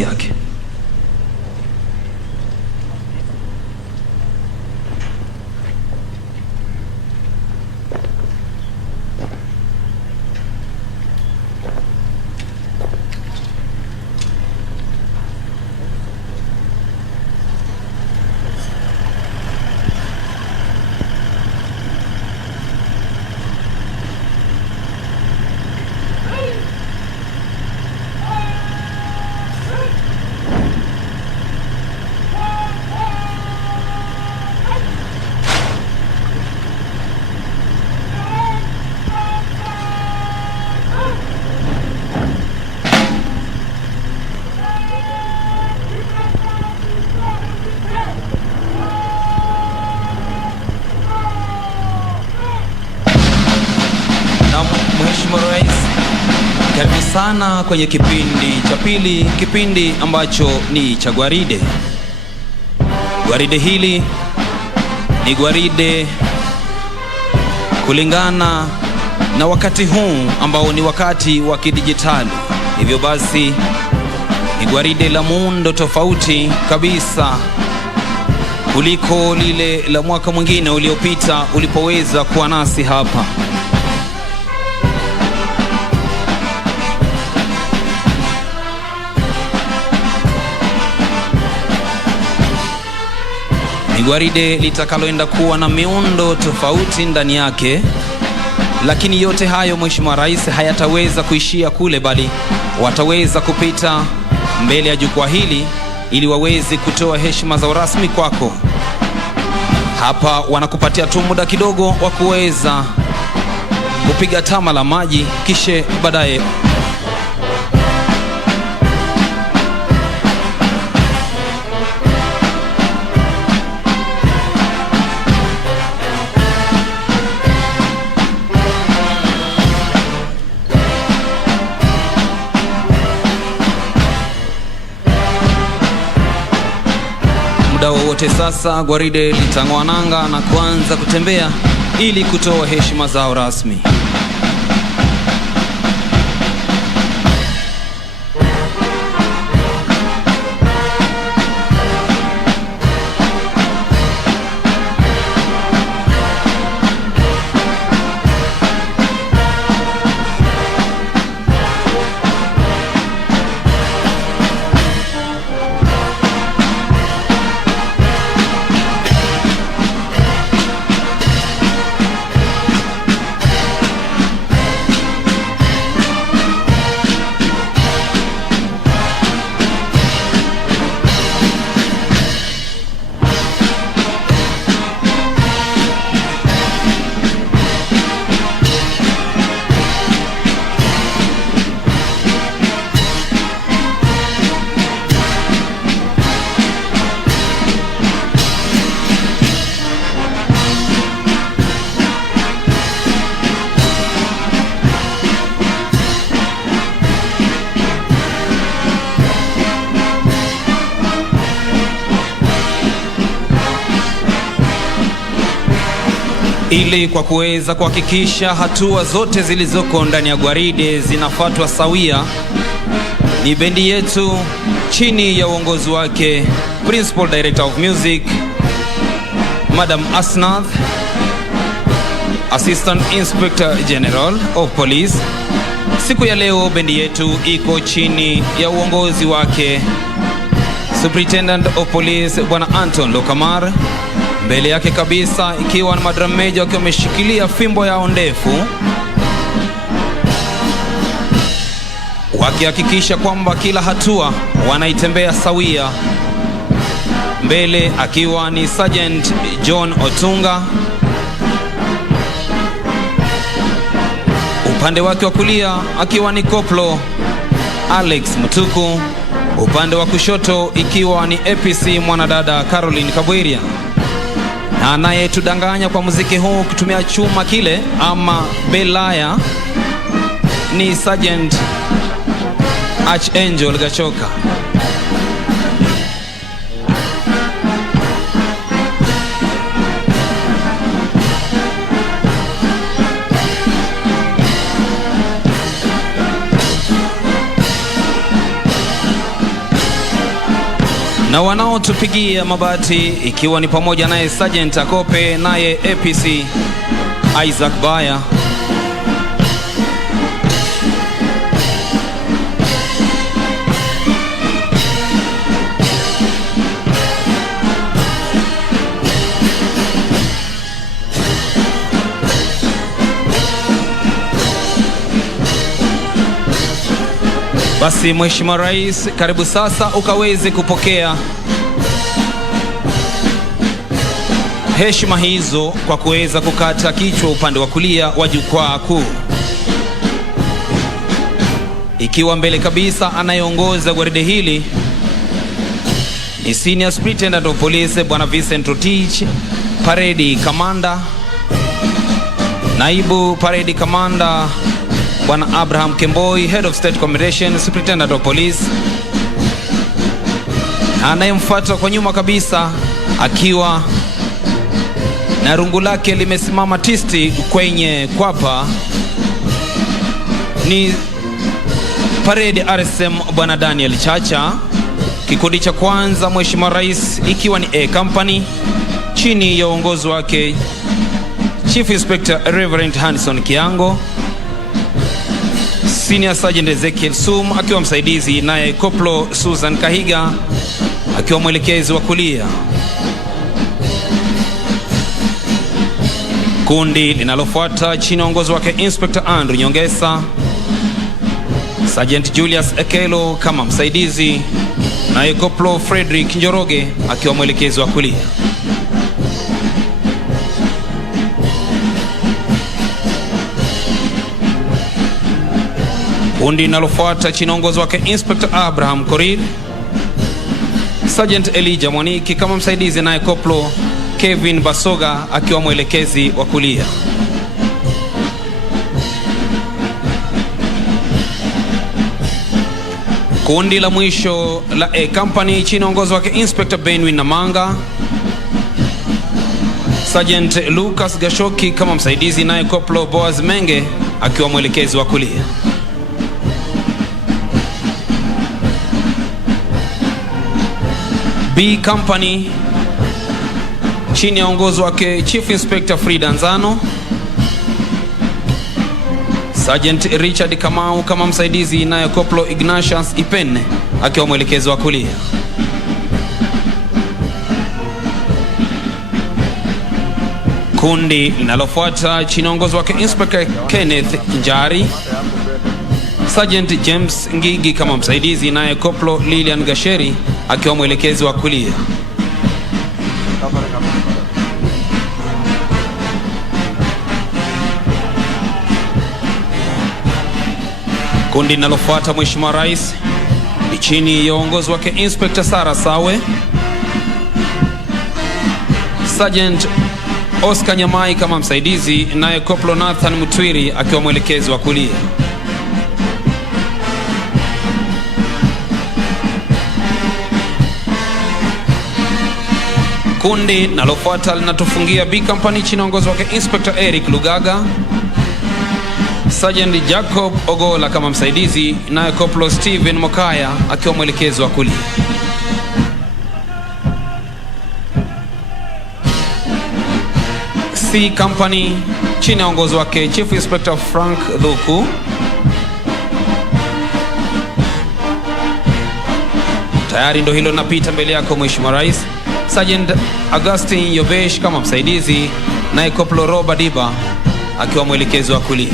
zawadi yake. Mheshimiwa Rais, karibu sana kwenye kipindi cha pili, kipindi ambacho ni cha gwaride. Gwaride hili ni gwaride kulingana na wakati huu ambao ni wakati wa kidijitali. Hivyo basi ni gwaride la muundo tofauti kabisa kuliko lile la mwaka mwingine uliopita ulipoweza kuwa nasi hapa. Ni gwaride litakaloenda kuwa na miundo tofauti ndani yake, lakini yote hayo Mheshimiwa Rais hayataweza kuishia kule, bali wataweza kupita mbele ya jukwaa hili ili waweze kutoa heshima za rasmi kwako. Hapa wanakupatia tu muda kidogo wa kuweza kupiga tama la maji, kisha baadaye muda wowote sasa gwaride litang'oa nanga na kuanza kutembea ili kutoa heshima zao rasmi. Ili kwa kuweza kuhakikisha hatua zote zilizoko ndani ya gwaride zinafuatwa sawia, ni bendi yetu chini ya uongozi wake Principal Director of Music Madam Asnath, Assistant Inspector General of Police. Siku ya leo bendi yetu iko chini ya uongozi wake Superintendent of Police Bwana Anton Lokamar. Mbele yake kabisa ikiwa na madrum major wakiwa wameshikilia fimbo yao ndefu, wakihakikisha kwamba kila hatua wanaitembea sawia. Mbele akiwa ni Sergeant John Otunga, upande wake wa kulia akiwa ni Koplo Alex Mutuku, upande wa kushoto ikiwa ni APC mwanadada Caroline Kabweria, na anayetudanganya kwa muziki huu kutumia chuma kile ama belaya ni Sergeant Archangel Gachoka. na wanaotupigia mabati ikiwa ni pamoja naye Sergeant Akope, naye APC Isaac Baya. Basi Mheshimiwa Rais, karibu sasa ukaweze kupokea heshima hizo kwa kuweza kukata kichwa upande wa kulia wa jukwaa kuu. Ikiwa mbele kabisa anayeongoza gwaride hili ni Senior Superintendent of Police Bwana Vincent Rotich, Parade Commander, Naibu Parade Commander Bwana Abraham Kemboi, Head of State Communications, Superintendent of Police. Anayemfuata kwa nyuma kabisa akiwa na rungu lake limesimama tisti kwenye kwapa ni Parade RSM Bwana Daniel Chacha. Kikundi cha kwanza Mheshimiwa Rais ikiwa ni A Company chini ya uongozi wake Chief Inspector Reverend Hanson Kiango, Senior Sergeant Ezekiel Sum akiwa msaidizi, naye Koplo Susan Kahiga akiwa mwelekezi wa kulia. Kundi linalofuata chini ya uongozi wake Inspector Andrew Nyongesa, Sergeant Julius Ekelo kama msaidizi, naye Koplo Frederick Njoroge akiwa mwelekezi wa kulia. Kundi linalofuata chini ya uongozi wake Inspector Abraham Korir, Sergeant Elijah Mwaniki kama msaidizi, naye Koplo Kevin Basoga akiwa mwelekezi wa kulia. Kundi la mwisho la A Company chini ya uongozi wake Inspector Benwin Namanga, Sergeant Lucas Gashoki kama msaidizi, naye Koplo Boaz Menge akiwa mwelekezi wa kulia. B Company chini ya uongozi wake Chief Inspector Frida Nzano, Sergeant Richard Kamau kama msaidizi, naye Koplo Ignatius Ipene akiwa mwelekezi wa kulia. Kundi linalofuata chini ya uongozi wake Inspector Kenneth Njari, Sergeant James Ngigi kama msaidizi, naye Koplo Lilian Gasheri akiwa mwelekezi wa kulia. Kundi linalofuata Mheshimiwa Rais ni chini ya uongozi wake Inspector Sara Sawe, Sergeant Oscar Nyamai kama msaidizi, naye Koplo Nathan Mutwiri akiwa mwelekezi wa kulia. Kundi linalofuata linatufungia B Company chini ya uongozi wake Inspector Eric Lugaga, Sergeant Jacob Ogola kama msaidizi, naye Koplo Steven Mokaya akiwa mwelekezi wa kulia. C Company chini ya uongozi wake Chief Inspector Frank Dhuku, tayari ndo hilo napita mbele yako Mheshimiwa Rais. Sergeant Augustine Yobesh kama msaidizi, naye Koplo Roba Diba akiwa mwelekezi wa kulia.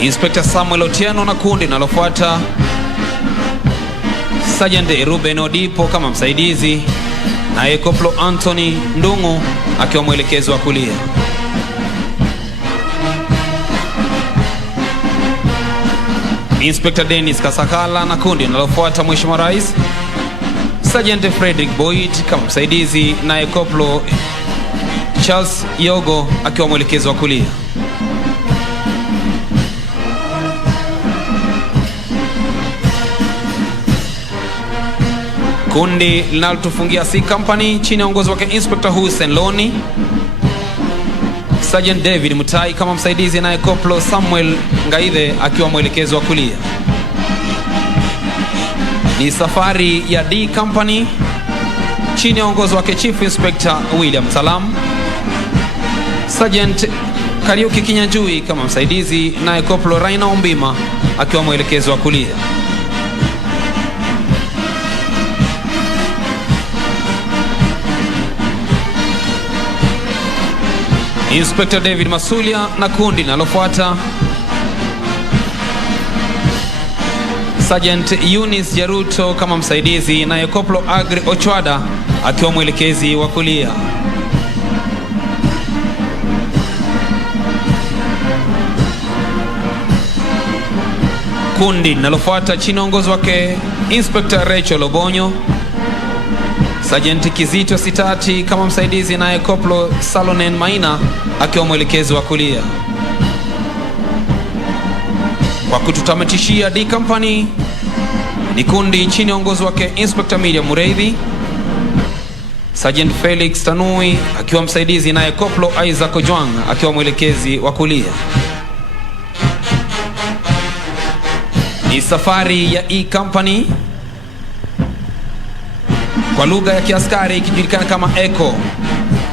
Inspector Samuel Otieno na kundi linalofuata Sergeant Ruben Odipo kama msaidizi, naye Koplo Anthony Ndungu akiwa mwelekezi wa kulia. Inspector Dennis Kasakala na kundi linalofuata Mheshimiwa Rais, Sergeant Frederick Boyd kama msaidizi, naye Koplo Charles Yogo akiwa mwelekezi wa kulia. Kundi linalotufungia C Company chini ya uongozi wake Inspector Hussein Loni, Sergeant David Mutai kama msaidizi, naye Koplo Samuel Ngaithe akiwa mwelekezo wa kulia. Ni safari ya D Company chini ya uongozi wake Chief Inspector William Salam. Sergeant Kariuki Kinyanjui kama msaidizi, naye Koplo Raina Umbima akiwa mwelekezo wa kulia. Inspector David Masulia na kundi linalofuata Sergeant Eunice Jaruto kama msaidizi, naye Koplo Agri Ochwada akiwa mwelekezi wa kulia. Kundi linalofuata chini uongozi wake Inspector Rachel Obonyo, Sergeant Kizito Sitati kama msaidizi, naye Koplo Salonen Maina akiwa mwelekezi wa kulia. Kwa kututamatishia D Company ni kundi chini uongozi wake Inspector Miriam Mureithi, Sergeant Felix Tanui akiwa msaidizi, naye Koplo Isaac Ojwang akiwa mwelekezi wa kulia. Ni safari ya E Company kwa lugha ya kiaskari ikijulikana kama Echo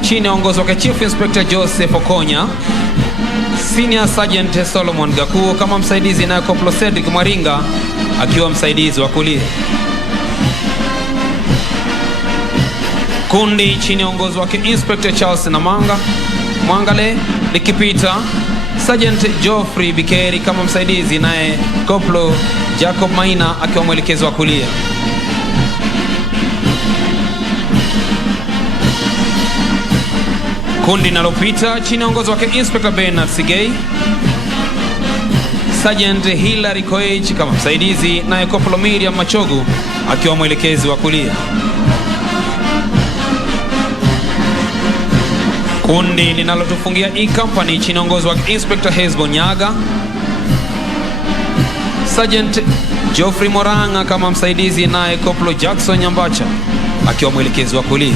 chini ya uongozi wake Chief Inspector Joseph Okonya, Senior Sergeant Solomon Gakuo kama msaidizi, naye Koplo Cedric Mwaringa akiwa msaidizi wa kulia. Kundi chini ya uongozi wake Inspector Charles Mwangale likipita Sergeant Geoffrey Bikeri kama msaidizi, naye Koplo Jacob Maina akiwa mwelekezi wa kulia. Kundi nalopita chini ya uongozi wake Inspector Bernard Sigei, Sergeant Hilary Koech kama msaidizi, naye Koplo Miriam Machogu akiwa mwelekezi wa kulia. Kundi linalotufungia E Company chini ya uongozi wake Inspector Hezbo Nyaga, Sergeant Geoffrey Moranga kama msaidizi, naye Koplo Jackson Nyambacha akiwa mwelekezi wa kulia.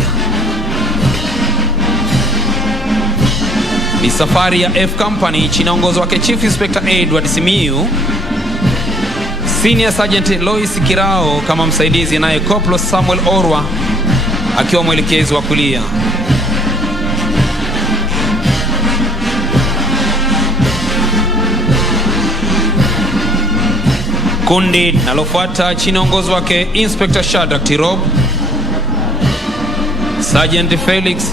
Ni safari ya F Company chini ya uongozi wake Chief Inspector Edward Simiyu, Senior Sergeant Lois Kirao kama msaidizi, naye Koplo Samuel Orwa akiwa mwelekezi wa kulia. Kundi nalofuata chini ya uongozi wake Inspector Shadrack Tirob, Sergeant Felix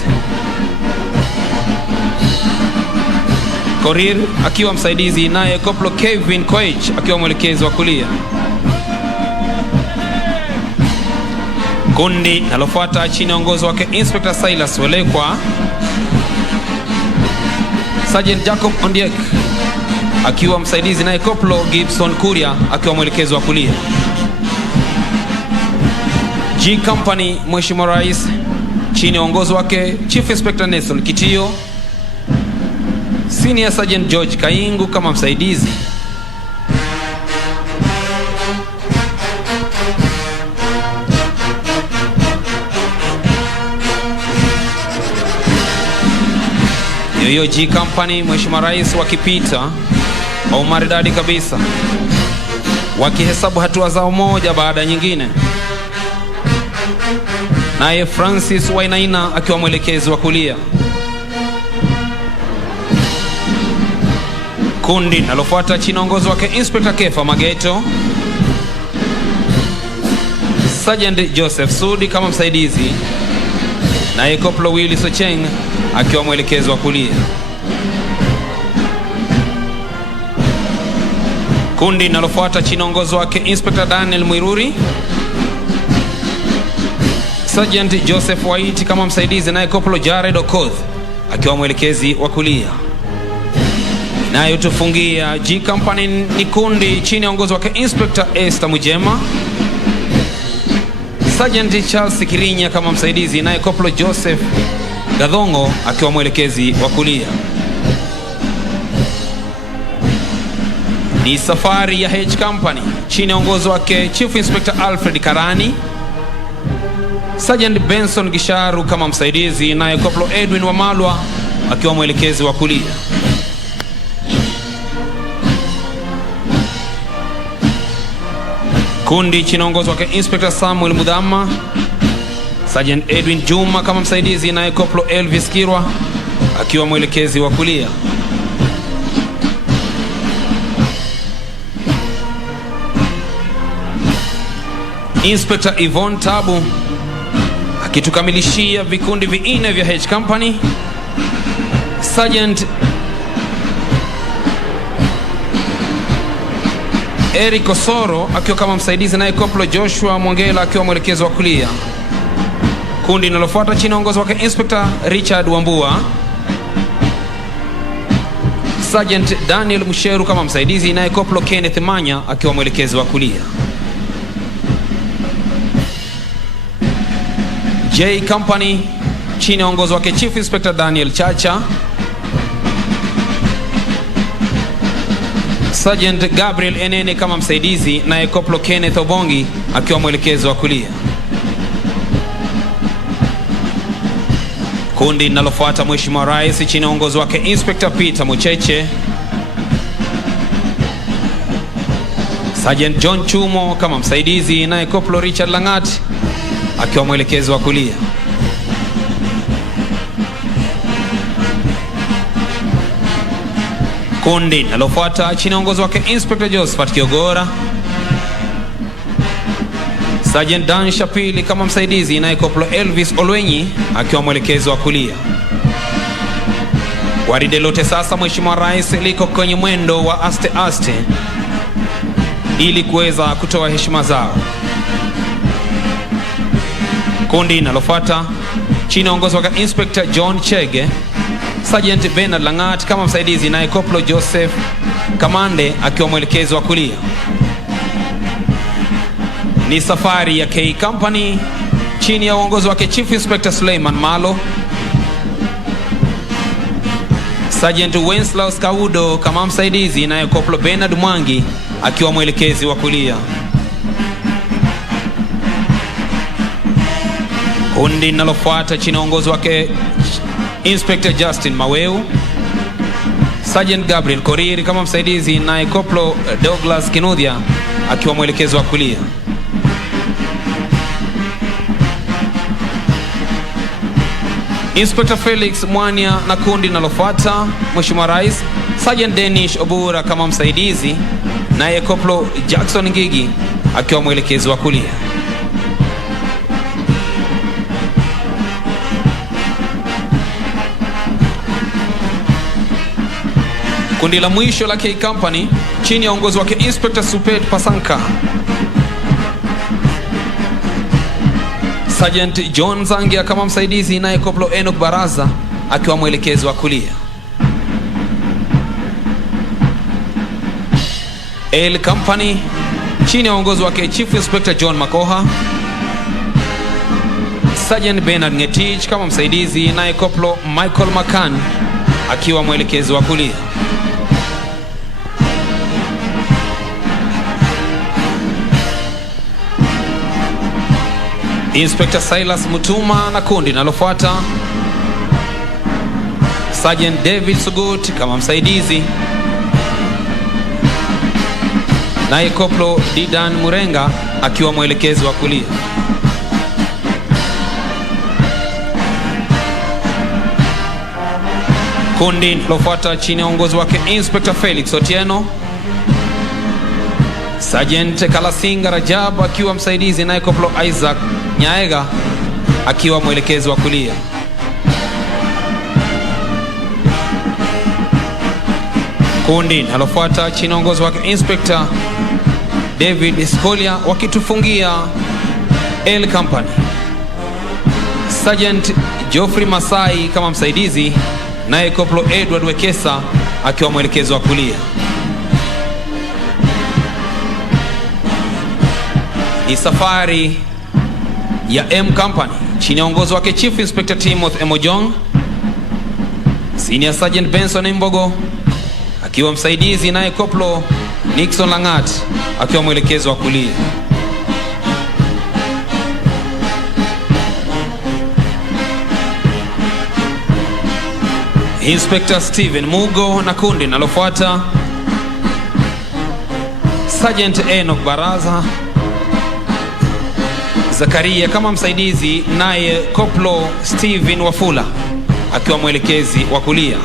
Korir akiwa msaidizi, naye Koplo Kevin Koech akiwa mwelekezi wa kulia. Kundi nalofuata chini ya uongozi wake Inspector Silas Welekwa, Sergeant Jacob Ondiek akiwa msaidizi, naye Koplo Gibson Kuria akiwa mwelekezi wa kulia. G Company, Mheshimiwa Rais chini ya uongozi wake Chief Inspector Nelson Kitio, Senior Sergeant George Kaingu kama msaidizi, yoyo G Company, Mheshimiwa Rais wakipita au maridadi kabisa, wakihesabu hatua zao moja baada nyingine, naye Francis Wainaina akiwa mwelekezi wa kulia. Kundi nalofuata chini uongozi wake Inspector Kefa Mageto, Sergeant Joseph Sudi kama msaidizi, naye Koplo Willy Socheng akiwa mwelekezi wa kulia. Kundi nalofuata chini uongozi wake Inspector Daniel Mwiruri, Sergeant Joseph White kama msaidizi, naye Koplo Jared Okoth akiwa mwelekezi wa kulia. Nayo tufungia G Company ni kundi chini ya uongozi wake Inspector Esther Mujema, Sergeant Charles Kirinya kama msaidizi, naye Koplo Joseph Gadhongo akiwa mwelekezi wa kulia. Ni safari ya H Company chini ya uongozi wake Chief Inspector Alfred Karani, Sergeant Benson Gisharu kama msaidizi, naye Koplo Edwin Wamalwa akiwa mwelekezi wa kulia. Kundi chinaongozwa kwa Inspector Samuel Mudhama, Sergeant Edwin Juma kama msaidizi, naye Koplo Elvis Kirwa akiwa mwelekezi wa kulia. Inspector Yvonne Tabu akitukamilishia vikundi vinne vya H Company. Sergeant Eric Osoro akiwa kama msaidizi, naye Koplo Joshua Mwongela akiwa mwelekezi wa kulia. Kundi linalofuata chini uongozi wake Inspector Richard Wambua, Sergeant Daniel Musheru kama msaidizi, naye Koplo Kenneth Manya akiwa mwelekezi wa kulia. J Company chini uongozi wake Chief Inspector Daniel Chacha, Sergeant Gabriel Enene kama msaidizi, naye Koplo Kenneth Obongi akiwa mwelekezi wa kulia. Kundi linalofuata Mheshimiwa Rais chini ya uongozi wake Inspector Peter Mucheche, Sergeant John Chumo kama msaidizi, naye Koplo Richard Langat akiwa mwelekezi wa kulia. Kundi linalofuata chini ya uongozi wake Inspector Josephat Kiogora, Sergeant Dan Shapili kama msaidizi, naye Koplo Elvis Olwenyi akiwa mwelekezi wa kulia. Gwaride lote sasa Mheshimiwa Rais liko kwenye mwendo wa aste aste ili kuweza kutoa heshima zao. Kundi linalofuata chini ya uongozi wake Inspector John Chege, Sergeant Bernard Langat kama msaidizi, naye Koplo Joseph Kamande akiwa mwelekezi wa kulia. Ni safari ya K Company chini ya uongozi wake Chief Inspector Suleiman Malo, Sergeant Wenslaus Kaudo kama msaidizi, naye Koplo Bernard Mwangi akiwa mwelekezi wa kulia. Kundi linalofuata chini ya uongozi wake Inspector Justin Maweu, Sergeant Gabriel Korir kama msaidizi, naye Koplo Douglas Kinuthia akiwa mwelekezi wa kulia. Inspector Felix Mwanya na kundi linalofuata Mheshimiwa Rais, Sergeant Denish Obura kama msaidizi, naye Koplo Jackson Ngigi akiwa mwelekezi wa kulia. Kundi la mwisho la K Company chini ya uongozi wake Inspector Supet Pasanka, Sergeant John Zangia kama msaidizi, naye Koplo Enoch Baraza akiwa mwelekezi wa kulia. L Company chini ya uongozi wake Chief Inspector John Makoha, Sergeant Bernard Ngetich kama msaidizi, naye Koplo Michael Makan akiwa mwelekezi wa kulia. Inspector Silas Mutuma na kundi linalofuata Sergeant David Sugut kama msaidizi, naye Koplo Didan Murenga akiwa mwelekezi wa kulia. Kundi linalofuata chini ya uongozi wake Inspector Felix Otieno, Sergeant Kalasinga Rajab akiwa msaidizi, naye Koplo Isaac Nyaega akiwa mwelekezi wa kulia. Kundi linalofuata chini ya uongozi wake Inspector David Escolia wakitufungia L Company, Sergeant Geoffrey Masai kama msaidizi, naye Koplo Edward Wekesa akiwa mwelekezi wa kulia. Ni safari ya M Company chini ya uongozi wake Chief Inspector Timothy Emojong, Senior Sergeant Benson Mbogo akiwa msaidizi, naye Koplo Nixon Langat akiwa mwelekezi wa kulia. Inspector Steven Mugo, na kundi linalofuata Sergeant Enoch Baraza Zakaria kama msaidizi, naye Koplo Steven Wafula akiwa mwelekezi wa kulia.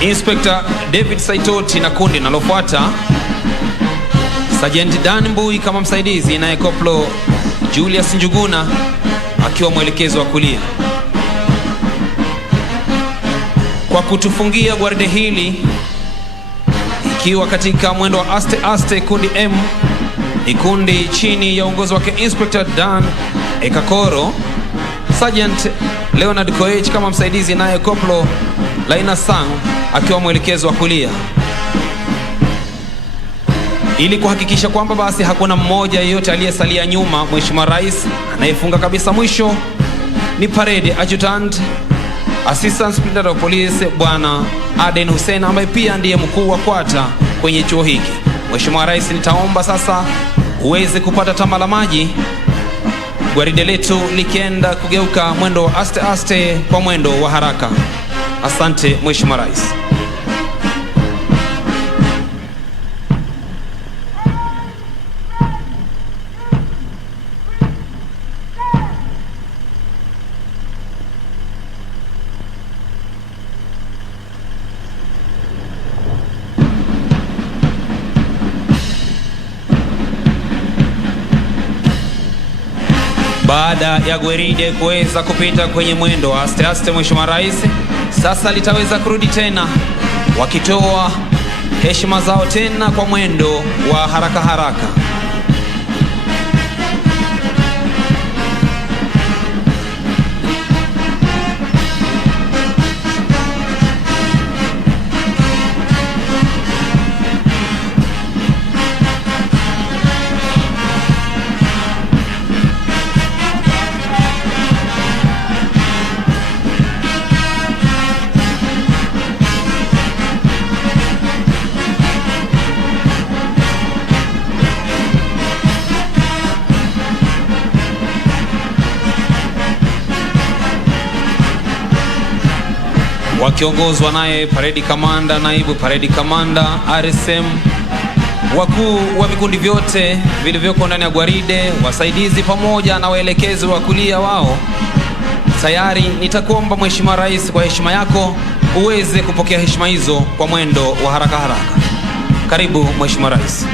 Inspector David Saitoti na kundi linalofuata Sergeant Dan Mbui kama msaidizi, naye Koplo Julius Njuguna akiwa mwelekezi wa kulia. Kwa kutufungia gwaride hili ikiwa katika mwendo wa aste aste, kundi M ni kundi chini ya uongozi wake Inspector Dan Ekakoro, Sergeant Leonard Koech kama msaidizi, naye Koplo Laina Sang akiwa mwelekezi wa kulia, ili kuhakikisha kwamba basi hakuna mmoja yeyote aliyesalia nyuma. Mheshimiwa Rais anayefunga kabisa mwisho ni Parade Adjutant Assistant Superintendent of Police Bwana Aden Hussein, ambaye pia ndiye mkuu wa kwata kwenye chuo hiki. Mheshimiwa Rais, nitaomba sasa uweze kupata tama la maji, gwaride letu likienda kugeuka mwendo wa aste aste kwa mwendo wa haraka. Asante Mheshimiwa Rais. Baada ya gwaride kuweza kupita kwenye mwendo wa aste aste, Mheshimiwa Rais sasa litaweza kurudi tena wakitoa heshima zao tena kwa mwendo wa haraka haraka. Wakiongozwa naye Parade Commander, naibu Parade Commander, RSM, wakuu wa vikundi vyote vilivyoko ndani ya gwaride, wasaidizi pamoja na waelekezi wa kulia wao. Tayari nitakuomba Mheshimiwa Rais, kwa heshima yako uweze kupokea heshima hizo kwa mwendo wa haraka haraka. Karibu Mheshimiwa Rais.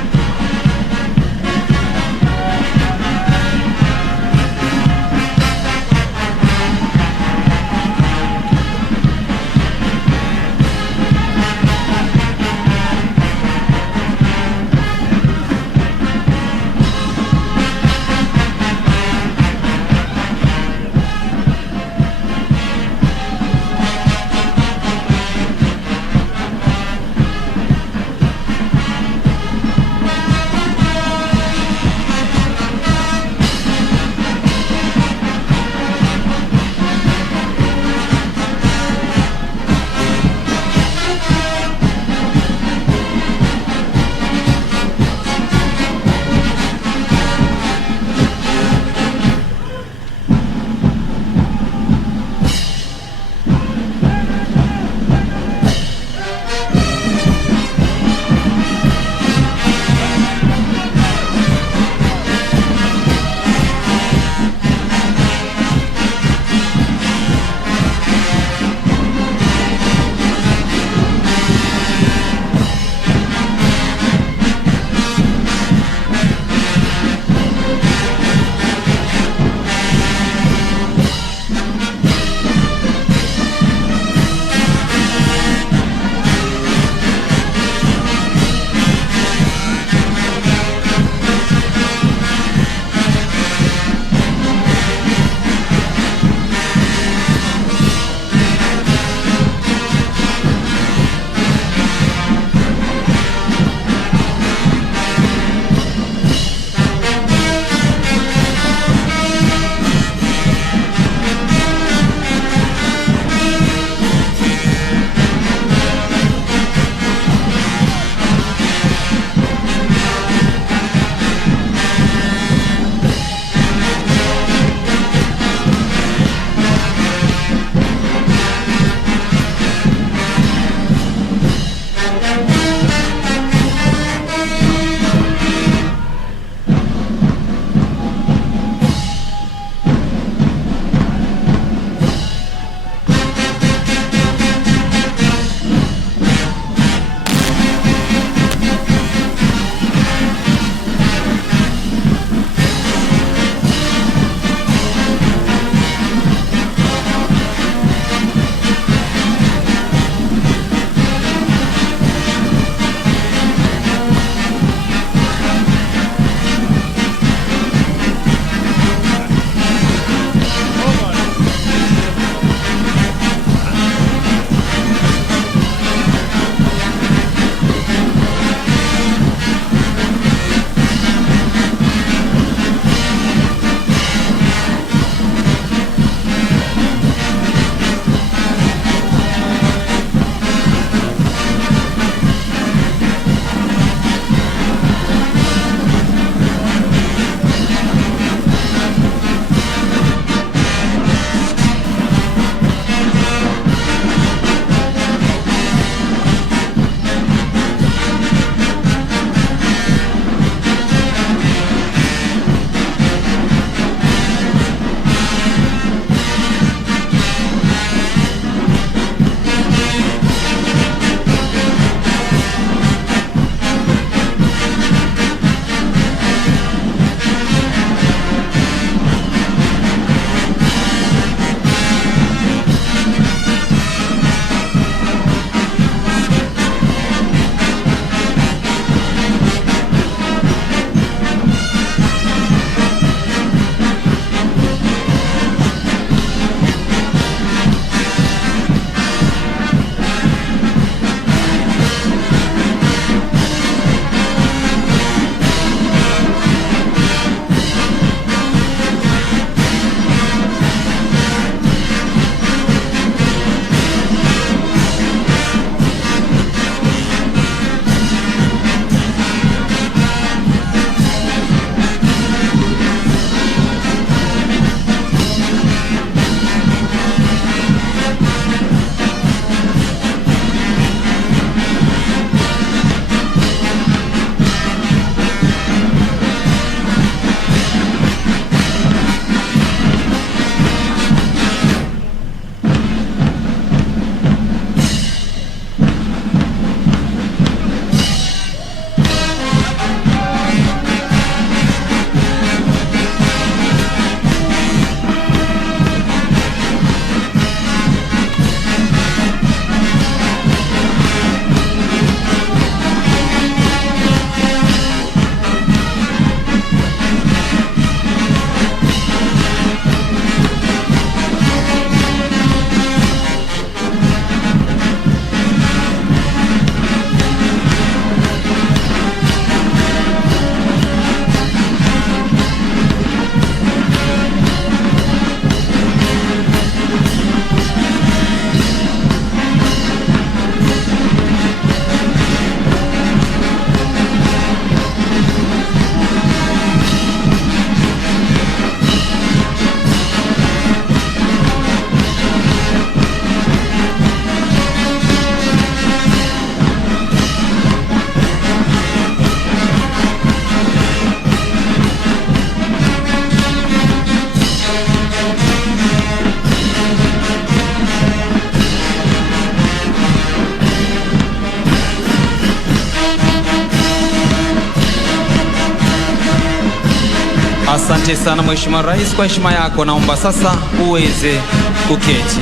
Asante sana Mheshimiwa Rais, kwa heshima yako naomba sasa uweze kuketi.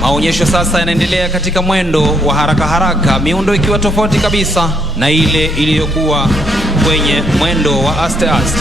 Maonyesho sasa yanaendelea katika mwendo wa haraka haraka, miundo ikiwa tofauti kabisa na ile iliyokuwa kwenye mwendo wa aste aste.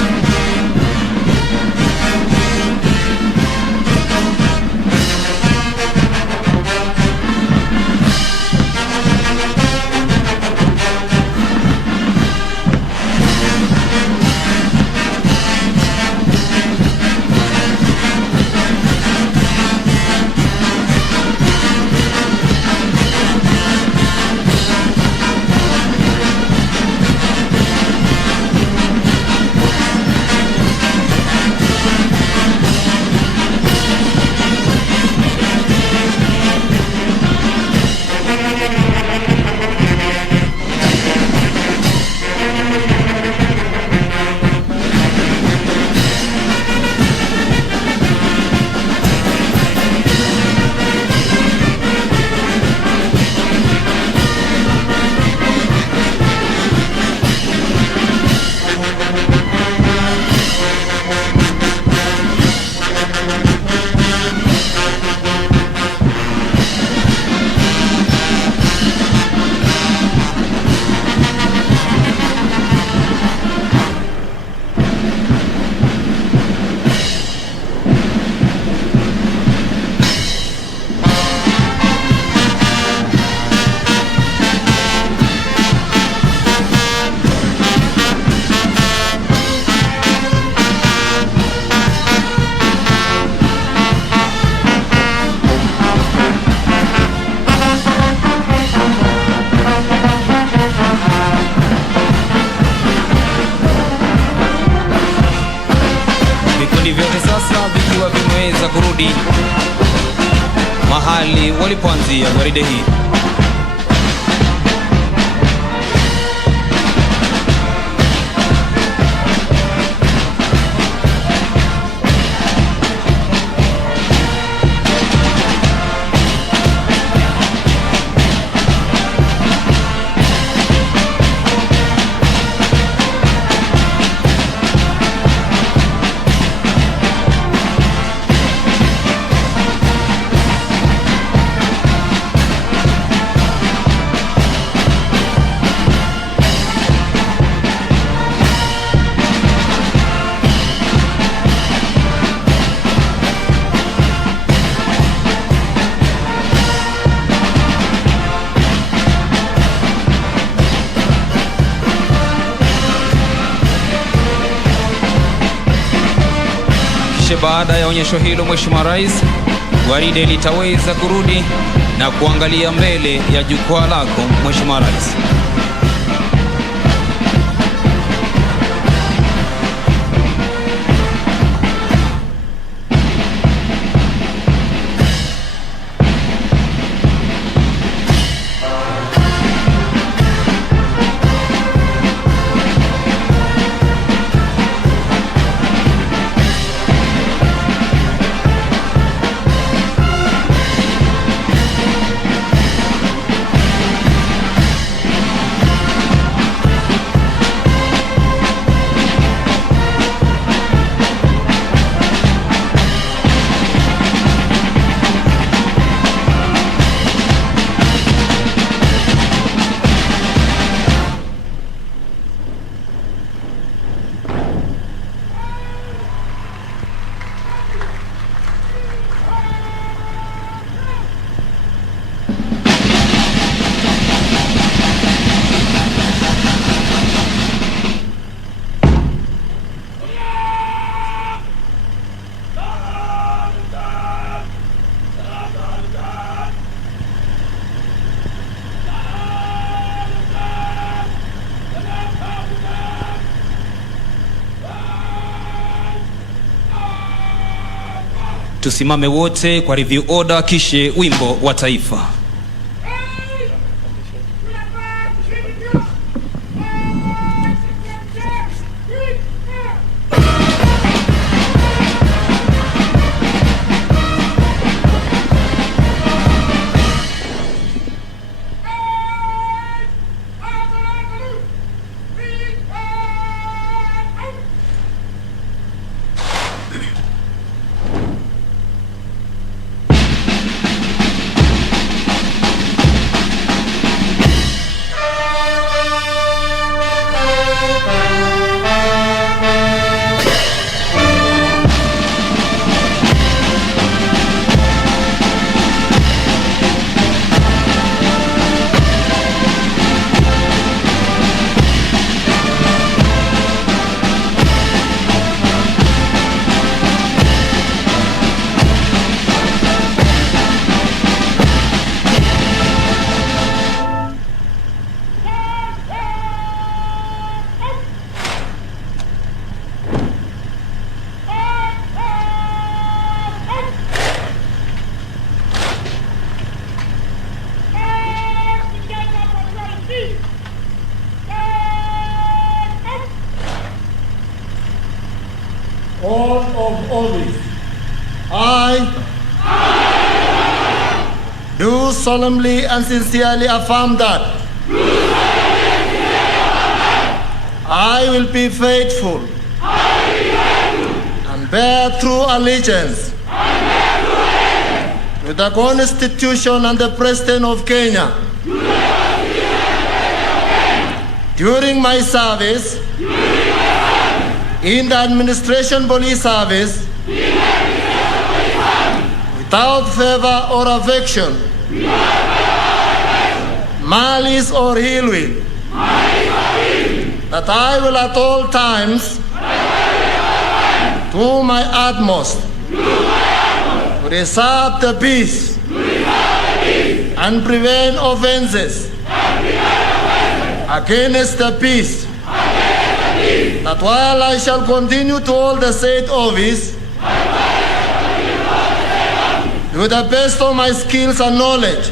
Vyote sasa vikiwa vimeweza kurudi mahali walipoanzia gwaride hii. Baada ya onyesho hilo, Mheshimiwa Rais, gwaride litaweza kurudi na kuangalia mbele ya jukwaa lako, Mheshimiwa Rais. Tusimame wote kwa review order, kisha wimbo wa taifa. All of office. I do solemnly and sincerely affirm that I will be faithful and bear true allegiance to the Constitution and the President of Kenya. During my service in the Administration Police Service, without favor or affection, malice or ill will, that I will at all times do my utmost to preserve the peace and prevent offenses against the peace, that while I shall continue to hold the said office to the best of my skills and knowledge,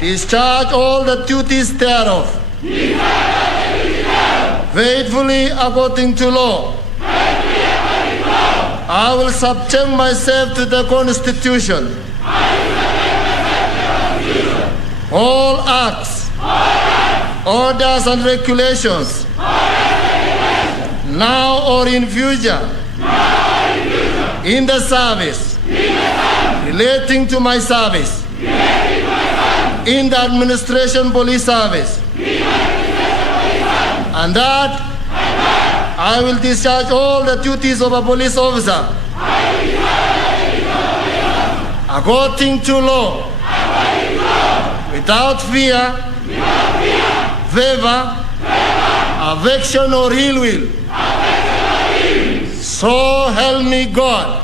discharge all the duties thereof, faithfully according to law. I will subject myself to the Constitution, all acts, orders and regulations, now or in future, in the service, relating to my service, in the Administration Police Service, and that I will discharge all the duties of a police officer according to law, without fear, favor, affection or ill will. So help me God.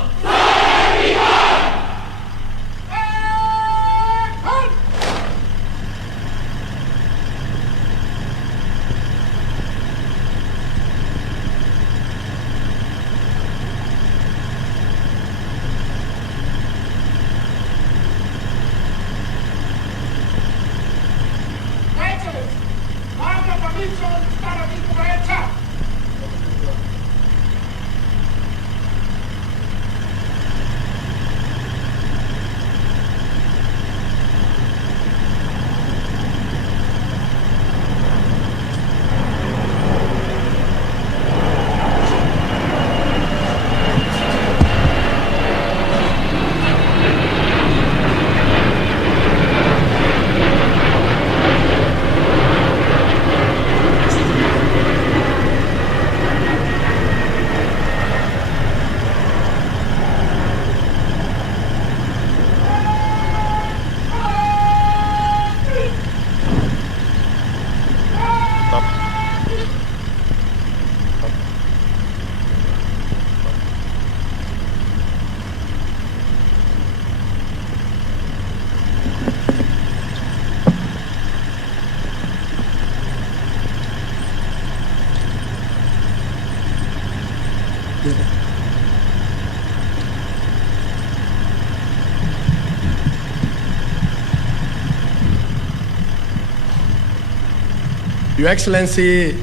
Your Excellency,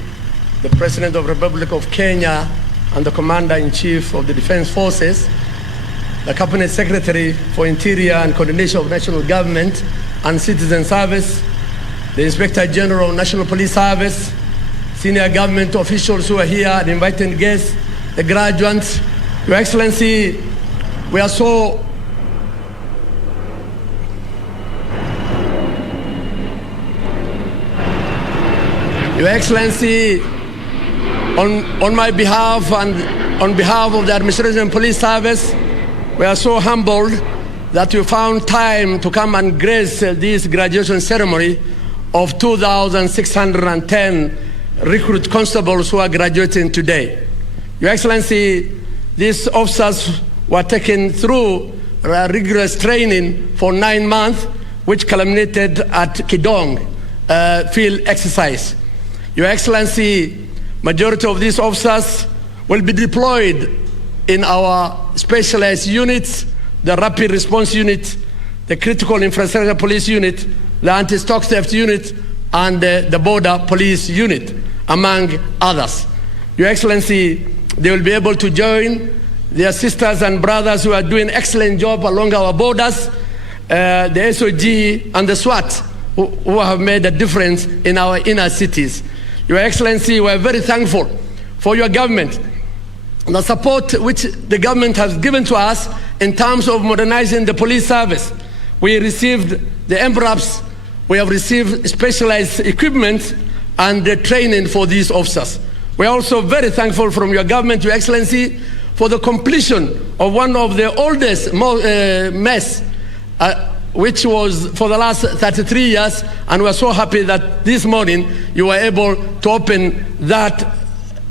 the President of the Republic of Kenya and the Commander-in-Chief of the Defense Forces, the Cabinet Secretary for Interior and Coordination of National Government and Citizen Service, the Inspector General of National Police Service, senior government officials who are here and invited guests, the graduates. Your Excellency, we are so Your Excellency, on my behalf and on behalf of the Administration and Police Service, we are so humbled that you found time to come and grace this graduation ceremony of 2,610 recruit constables who are graduating today. Your Excellency, these officers were taken through rigorous training for 9 months, which culminated at Kidong field exercise. Your Excellency, majority of these officers will be deployed in our specialized units, the Rapid Response Unit, the Critical Infrastructure Police Unit, the Anti-Stock Theft Unit, and the Border Police Unit, among others. Your Excellency, they will be able to join their sisters and brothers who are doing excellent job along our borders, the SOG and the SWAT, who have made a difference in our inner cities. Your Excellency, we are very thankful for your government and the support which the government has given to us in terms of modernizing the police service. We received the MRAPs, we have received specialized equipment and the training for these officers. We are also very thankful from your government, Your Excellency, for the completion of one of the oldest mess, which was for the last 33 years, and we're so happy that this morning you were able to open that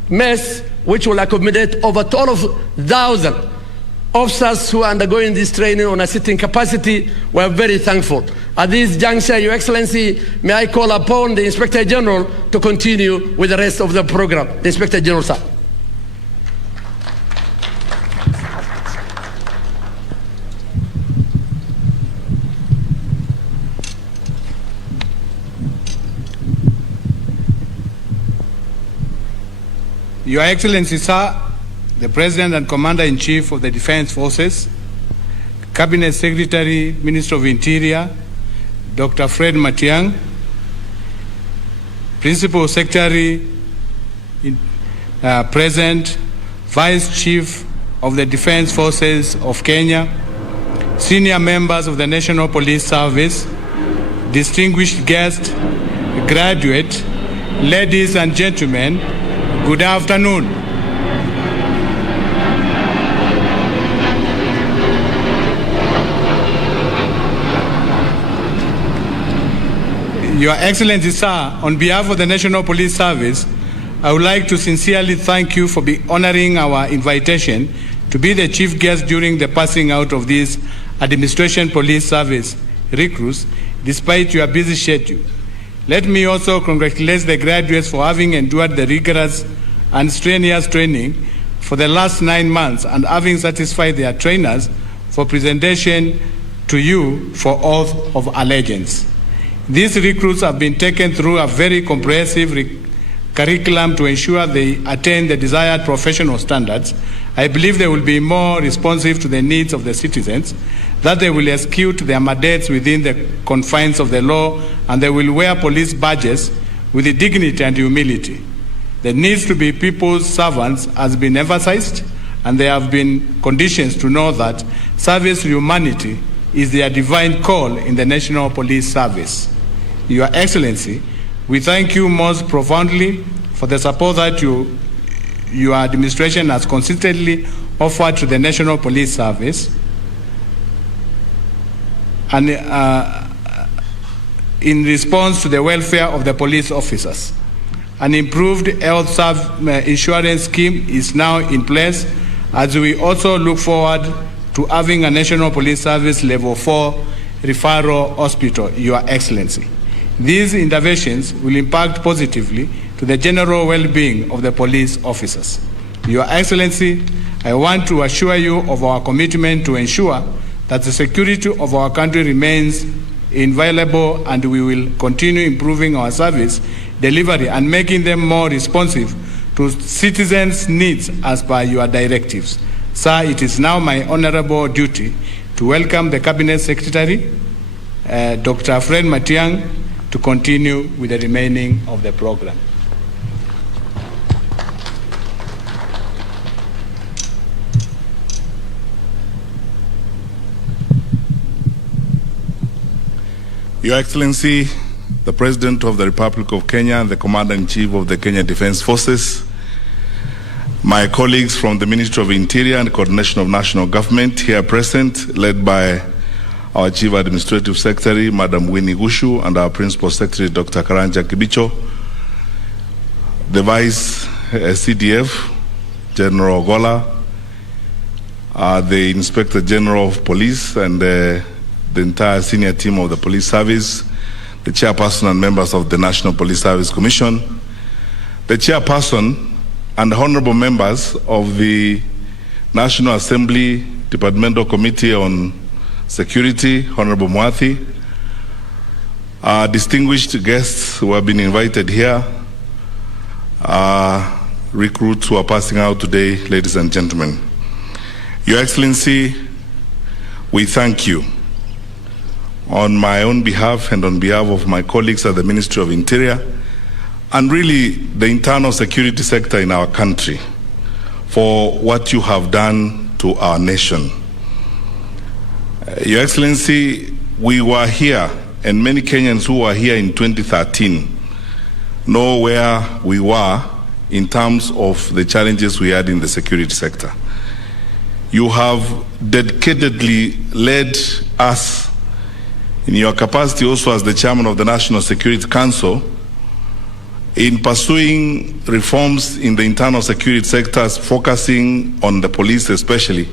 mess, which will accommodate over 12,000 officers who are undergoing this training on a sitting capacity. We're very thankful. At this juncture, Your Excellency, may I call upon the Inspector General to continue with the rest of the program. The Inspector General, sir. Your Excellency, sir, the President and Commander-in-Chief of the Defense Forces, Cabinet Secretary, Minister of Interior, Dr. Fred Matiang'i, Principal Secretary, Present, Vice Chief of the Defense Forces of Kenya, senior members of the National Police Service, distinguished guests, graduates, ladies and gentlemen, good afternoon. Your Excellency, sir, on behalf of the National Police Service, I would like to sincerely thank you for honoring our invitation to be the chief guest during the passing out of these Administration Police Service recruits, despite your busy schedule. Let me also congratulate the graduates for having endured the rigorous and strenuous training for the last 9 months and having satisfied their trainers for presentation to you for oath of allegiance. These recruits have been taken through a very comprehensive curriculum to ensure they attain the desired professional standards. I believe they will be more responsive to the needs of the citizens, that they will execute their mandates within the confines of the law, and they will wear police badges with dignity and humility. The needs to be people's servants has been emphasized, and there have been conditions to know that service to humanity is their divine call in the National Police Service. Your Excellency, we thank you most profoundly for the support that your administration has consistently offered to the National Police Service, and in response to the welfare of the police officers. An improved health insurance scheme is now in place, as we also look forward to having a National Police Service Level 4 referral hospital, Your Excellency. These interventions will impact positively to the general well-being of the police officers. Your Excellency, I want to assure you of our commitment to ensure that the security of our country remains inviolable, and we will continue improving our service delivery and making them more responsive to citizens' needs as per your directives. Sir, it is now my honorable duty to welcome the Cabinet Secretary, Dr. Fred Matiang'i, to continue with the remaining of the program. Your Excellency, the President of the Republic of Kenya and the Commander-in-Chief of the Kenya Defense Forces, my colleagues from the Ministry of Interior and Coordination of National Government here present, led by our Chief Administrative Secretary, Madam Winnie Gushu, and our Principal Secretary, Dr. Karanja Kibicho, the Vice CDF, General Ogola, the Inspector General of Police, and the entire senior team of the police service, the chairperson and members of the National Police Service Commission, the chairperson and honorable members of the National Assembly Departmental Committee on Security, Honorable Mwathi, our distinguished guests who have been invited here, recruits who are passing out today, ladies and gentlemen. Your Excellency, we thank you on my own behalf and on behalf of my colleagues at the Ministry of Interior and really the internal security sector in our country for what you have done to our nation. Your Excellency, we were here, and many Kenyans who were here in 2013 know where we were in terms of the challenges we had in the security sector. You have dedicatedly led us in your capacity also as the chairman of the National Security Council in pursuing reforms in the internal security sectors, focusing on the police especially.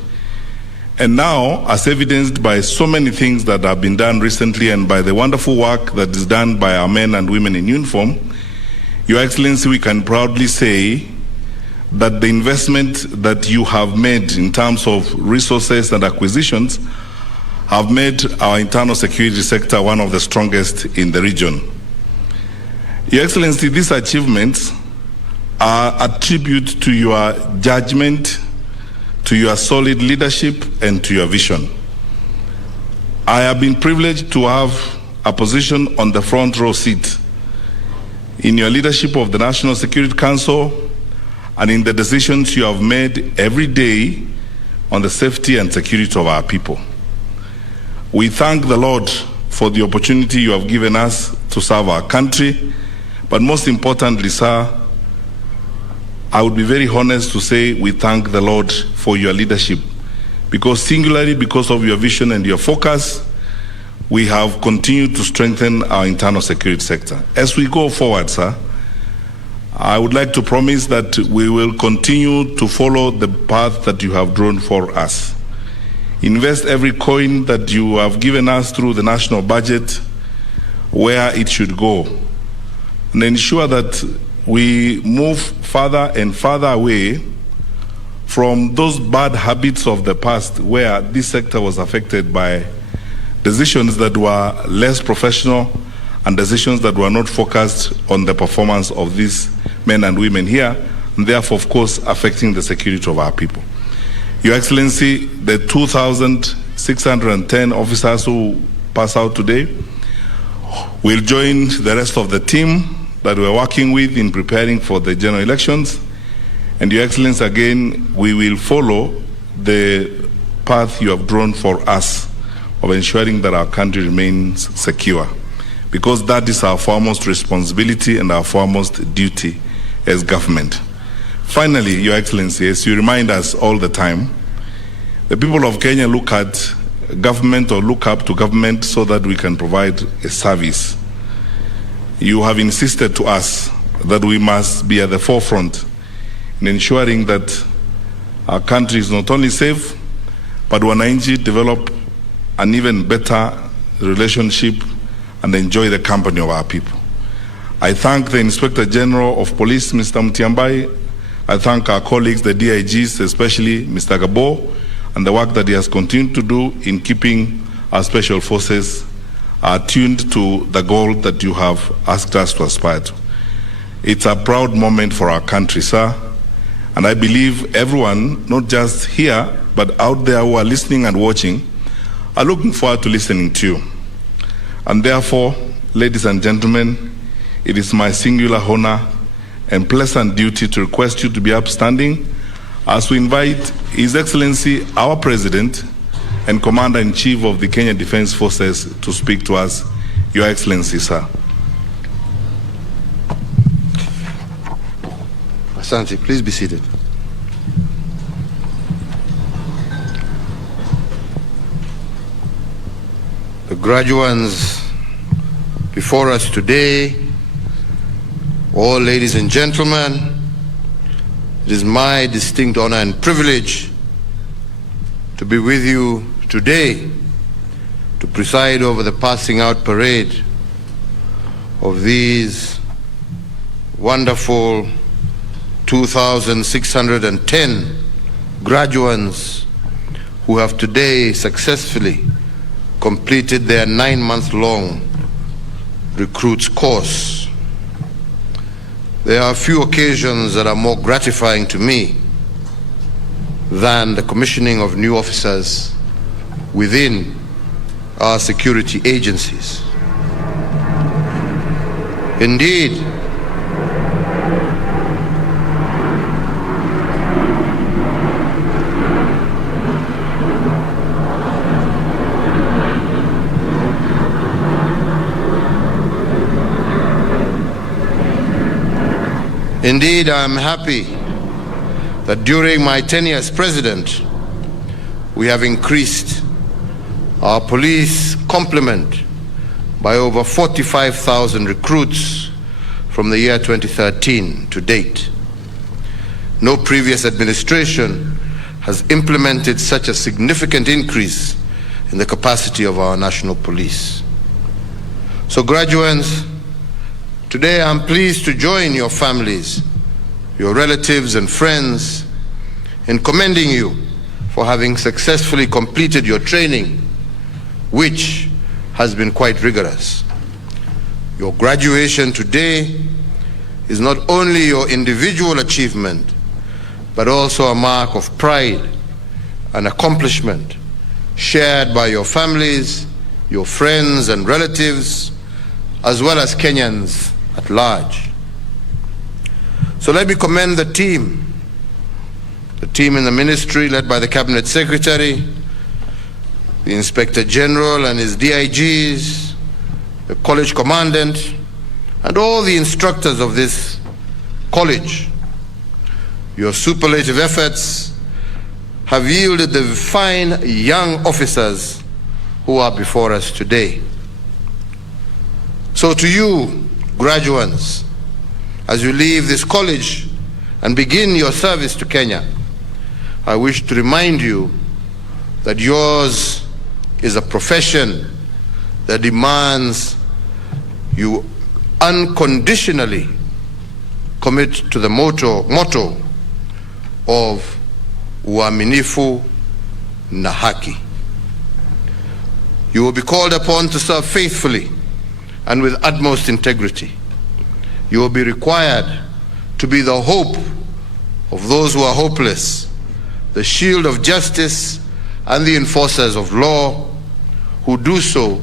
And now, as evidenced by so many things that have been done recently and by the wonderful work that is done by our men and women in uniform, Your Excellency, we can proudly say that the investment that you have made in terms of resources and acquisitions have made our internal security sector one of the strongest in the region. Your Excellency, these achievements are a tribute to your judgment, to your solid leadership, and to your vision. I have been privileged to have a position on the front row seat in your leadership of the National Security Council and in the decisions you have made every day on the safety and security of our people. We thank the Lord for the opportunity you have given us to serve our country, but most importantly, sir, I would be very honest to say we thank the Lord for your leadership, because singularly because of your vision and your focus, we have continued to strengthen our internal security sector. As we go forward, sir, I would like to promise that we will continue to follow the path that you have drawn for us. Invest every coin that you have given us through the national budget where it should go, and ensure that we move further and further away from those bad habits of the past where this sector was affected by decisions that were less professional and decisions that were not focused on the performance of these men and women here, and therefore, of course, affecting the security of our people. Your Excellency, the 2,610 officers who pass out today will join the rest of the team that we're working with in preparing for the general elections. And Your Excellency, again, we will follow the path you have drawn for us of ensuring that our country remains secure, because that is our foremost responsibility and our foremost duty as government. Finally, Your Excellency, as you remind us all the time, the people of Kenya look at government or look up to government so that we can provide a service. You have insisted to us that we must be at the forefront in ensuring that our country is not only safe, but wananchi develop an even better relationship and enjoy the company of our people. I thank the Inspector General of Police, Mr. Mutiambai. I thank our colleagues, the DIGs, especially Mr. Gabo, and the work that he has continued to do in keeping our special forces tuned to the goal that you have asked us to aspire to. It's a proud moment for our country, sir. And I believe everyone, not just here, but out there who are listening and watching, are looking forward to listening to you. And therefore, ladies and gentlemen, it is my singular honor and pleasant duty to request you to be upstanding as we invite His Excellency, our President and Commander-in-Chief of the Kenya Defense Forces, to speak to us Your Excellency, sir. Asante, please be seated. The graduates before us today, all ladies and gentlemen, it is my distinct honor and privilege to be with you today to preside over the passing out parade of these wonderful 2,610 graduates who have today successfully completed their 9-month-long recruits course. There are few occasions that are more gratifying to me than the commissioning of new officers within our security agencies. Indeed, I am happy that during my tenure as president, we have increased our police complement by over 45,000 recruits from the year 2013 to date. No previous administration has implemented such a significant increase in the capacity of our national police. So graduates, today I'm pleased to join your families, your relatives and friends in commending you for having successfully completed your training, which has been quite rigorous. Your graduation today is not only your individual achievement, but also a mark of pride and accomplishment shared by your families, your friends and relatives, as well as Kenyans at large. So let me commend the team in the ministry led by the Cabinet Secretary, the Inspector General and his DIGs, the college commandant, and all the instructors of this college. Your superlative efforts have yielded the fine young officers who are before us today. So to you, graduates, as you leave this college and begin your service to Kenya, I wish to remind you that yours is a profession that demands you unconditionally commit to the motto of uaminifu na haki. You will be called upon to serve faithfully and with utmost integrity. You will be required to be the hope of those who are hopeless, the shield of justice and the enforcers of law, who do so,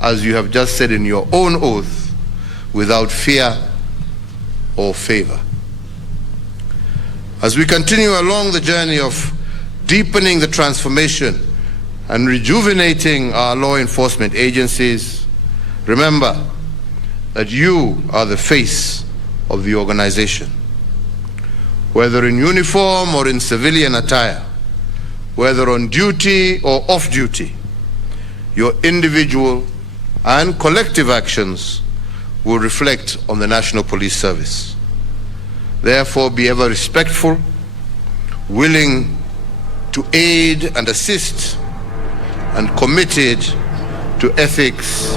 as you have just said in your own oath, without fear or favor. As we continue along the journey of deepening the transformation and rejuvenating our law enforcement agencies, remember that you are the face of the organization. Whether in uniform or in civilian attire, whether on duty or off duty, your individual and collective actions will reflect on the National Police Service. Therefore, be ever respectful, willing to aid and assist, and committed to ethics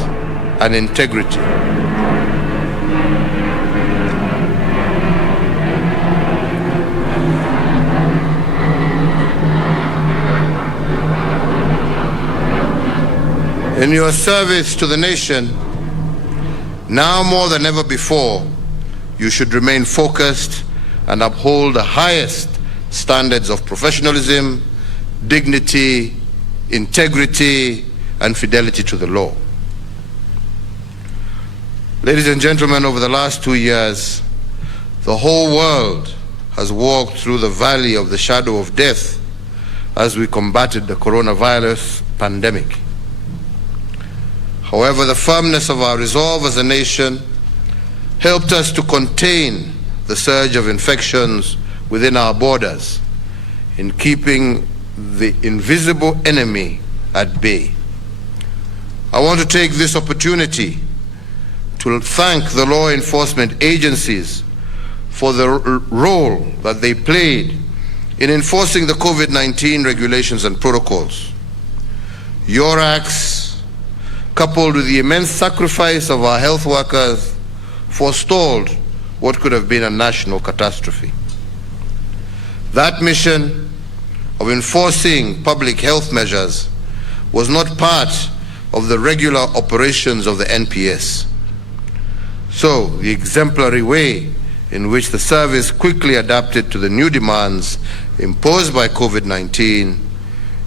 and integrity. In your service to the nation, now more than ever before, you should remain focused and uphold the highest standards of professionalism, dignity, integrity, and fidelity to the law. Ladies and gentlemen, over the last 2 years, the whole world has walked through the valley of the shadow of death as we combated the coronavirus pandemic. However, the firmness of our resolve as a nation helped us to contain the surge of infections within our borders in keeping the invisible enemy at bay. I want to take this opportunity to thank the law enforcement agencies for the role that they played in enforcing the COVID-19 regulations and protocols. Your acts, coupled with the immense sacrifice of our health workers, forestalled what could have been a national catastrophe. That mission of enforcing public health measures was not part of the regular operations of the NPS. So, the exemplary way in which the service quickly adapted to the new demands imposed by COVID-19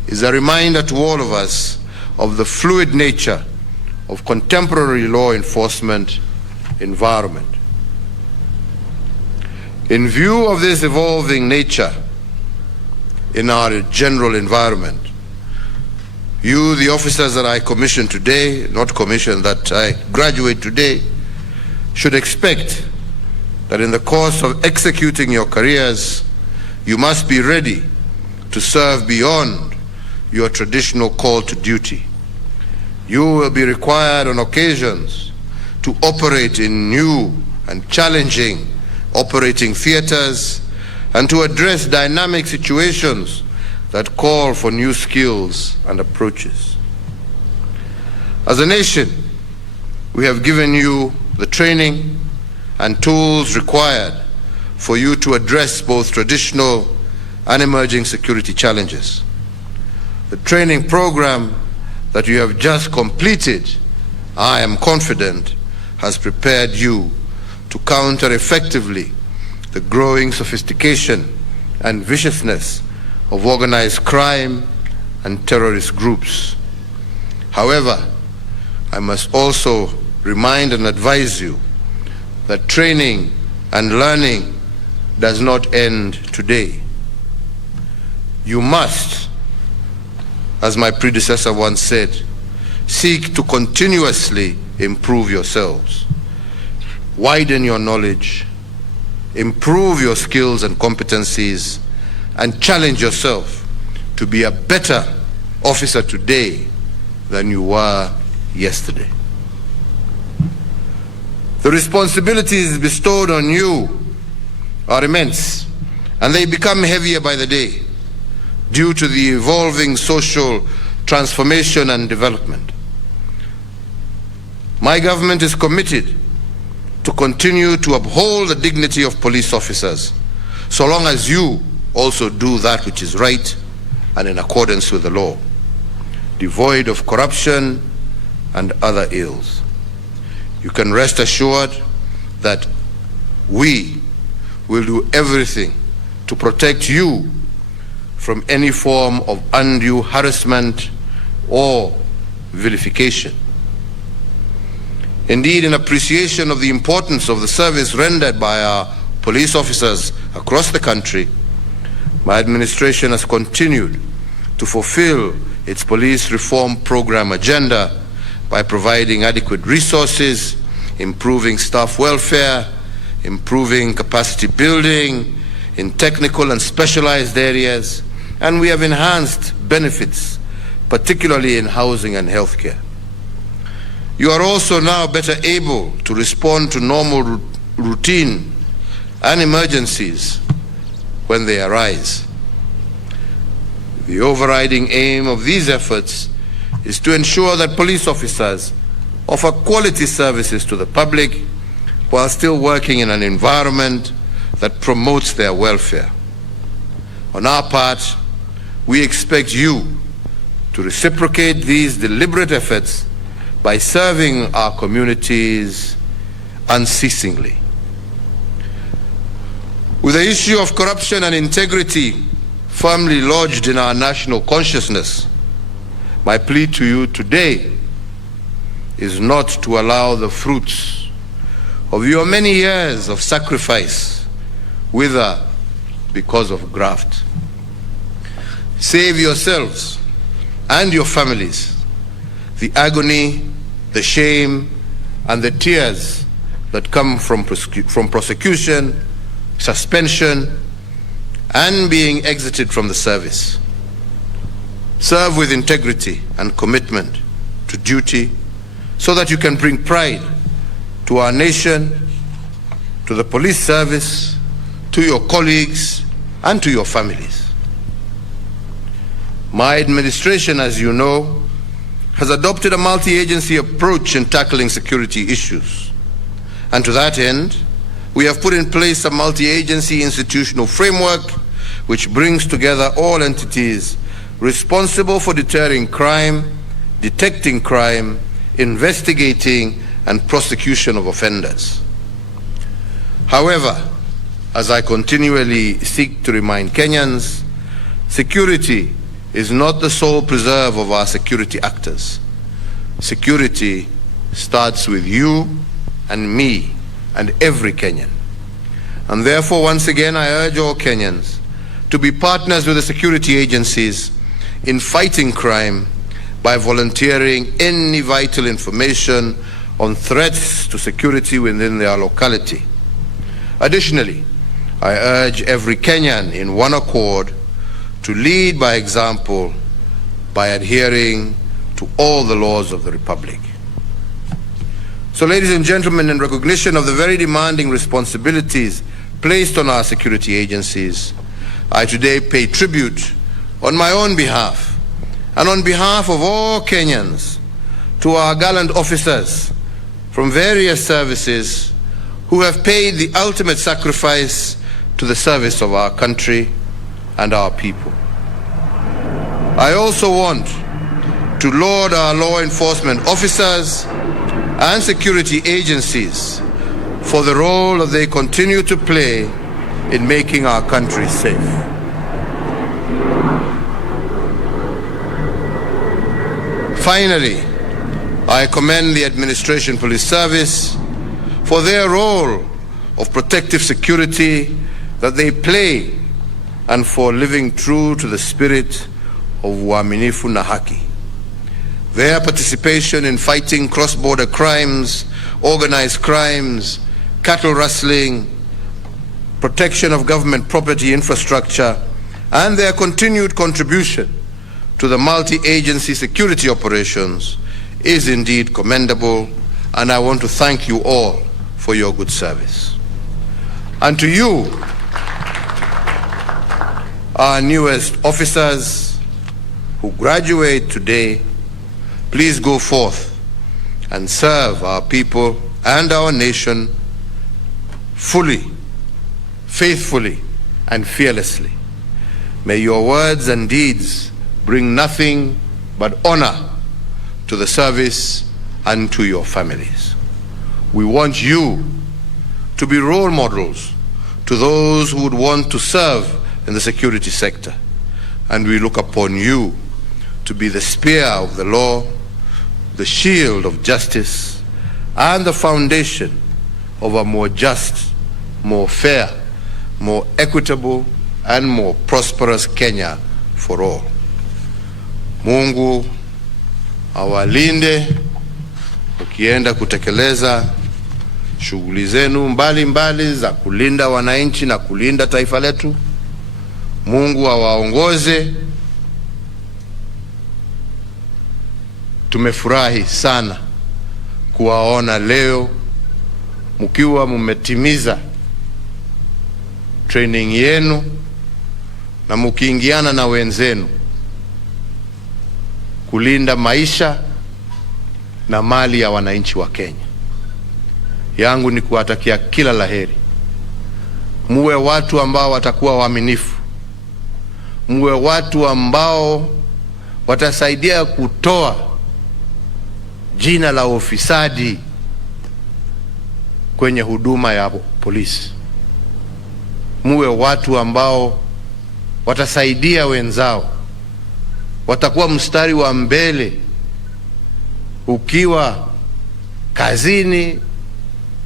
is a reminder to all of us of the fluid nature of contemporary law enforcement environment. In view of this evolving nature in our general environment, you, the officers that I commission today, not commission, that I graduate today, should expect that in the course of executing your careers, you must be ready to serve beyond your traditional call to duty. You will be required on occasions to operate in new and challenging operating theaters and to address dynamic situations that call for new skills and approaches. As a nation, we have given you the training and tools required for you to address both traditional and emerging security challenges. The training program that you have just completed, I am confident, has prepared you to counter effectively the growing sophistication and viciousness of organized crime and terrorist groups. However, I must also remind and advise you that training and learning does not end today. You must, as my predecessor once said, seek to continuously improve yourselves, widen your knowledge, improve your skills and competencies, and challenge yourself to be a better officer today than you were yesterday. The responsibilities bestowed on you are immense, and they become heavier by the day due to the evolving social transformation and development. My government is committed to continue to uphold the dignity of police officers, so long as you also do that which is right and in accordance with the law, devoid of corruption and other ills. You can rest assured that we will do everything to protect you from any form of undue harassment or vilification. Indeed, in appreciation of the importance of the service rendered by our police officers across the country, my administration has continued to fulfill its police reform program agenda by providing adequate resources, improving staff welfare, improving capacity building in technical and specialized areas, and we have enhanced benefits, particularly in housing and healthcare. You are also now better able to respond to normal routine and emergencies when they arise. The overriding aim of these efforts is to ensure that police officers offer quality services to the public while still working in an environment that promotes their welfare. On our part, we expect you to reciprocate these deliberate efforts by serving our communities unceasingly. With the issue of corruption and integrity firmly lodged in our national consciousness, my plea to you today is not to allow the fruits of your many years of sacrifice wither because of graft. Save yourselves and your families the agony, the shame, and the tears that come from prosecution, suspension, and being exited from the service. Serve with integrity and commitment to duty so that you can bring pride to our nation, to the police service, to your colleagues, and to your families. My administration, as you know, has adopted a multi-agency approach in tackling security issues. And to that end, we have put in place a multi-agency institutional framework which brings together all entities responsible for deterring crime, detecting crime, investigating and prosecution of offenders. However, as I continually seek to remind Kenyans, security is not the sole preserve of our security actors. Security starts with you and me and every Kenyan. And therefore, once again, I urge all Kenyans to be partners with the security agencies in fighting crime by volunteering any vital information on threats to security within their locality. Additionally, I urge every Kenyan in one accord to lead by example by adhering to all the laws of the Republic. So, ladies and gentlemen, in recognition of the very demanding responsibilities placed on our security agencies, I today pay tribute on my own behalf and on behalf of all Kenyans to our gallant officers from various services who have paid the ultimate sacrifice to the service of our country and our people. I also want to laud our law enforcement officers and security agencies for the role that they continue to play in making our country safe. Finally, I commend the Administration Police Service for their role of protective security that they play and for living true to the spirit of uaminifu na haki. Their participation in fighting cross-border crimes, organized crimes, cattle rustling, protection of government property infrastructure, and their continued contribution to the multi-agency security operations is indeed commendable, and I want to thank you all for your good service. And to you, our newest officers who graduate today, please go forth and serve our people and our nation fully, faithfully, and fearlessly. May your words and deeds bring nothing but honor to the service and to your families. We want you to be role models to those who would want to serve in the security sector, and we look upon you to be the spear of the law, the shield of justice, and the foundation of a more just, more fair, more equitable, and more prosperous Kenya for all. Mungu awalinde ukienda kutekeleza shughuli zenu mbalimbali za kulinda wananchi na kulinda taifa letu. Mungu awaongoze. Tumefurahi sana kuwaona leo mkiwa mmetimiza training yenu na mkiingiana na wenzenu kulinda maisha na mali ya wananchi wa Kenya. Yangu ni kuwatakia kila laheri. Muwe watu ambao watakuwa waaminifu. Muwe watu ambao watasaidia kutoa jina la ufisadi kwenye huduma ya polisi. Muwe watu ambao watasaidia wenzao, watakuwa mstari wa mbele ukiwa kazini,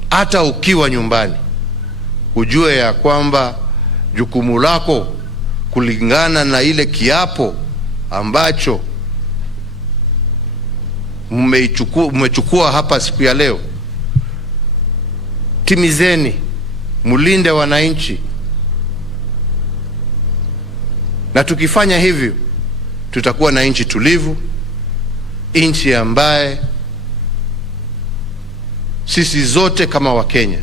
hata ukiwa nyumbani. Ujue ya kwamba jukumu lako kulingana na ile kiapo ambacho mmechukua hapa siku ya leo, timizeni, mulinde wananchi. Na tukifanya hivyo, tutakuwa na nchi tulivu, nchi ambaye sisi zote kama Wakenya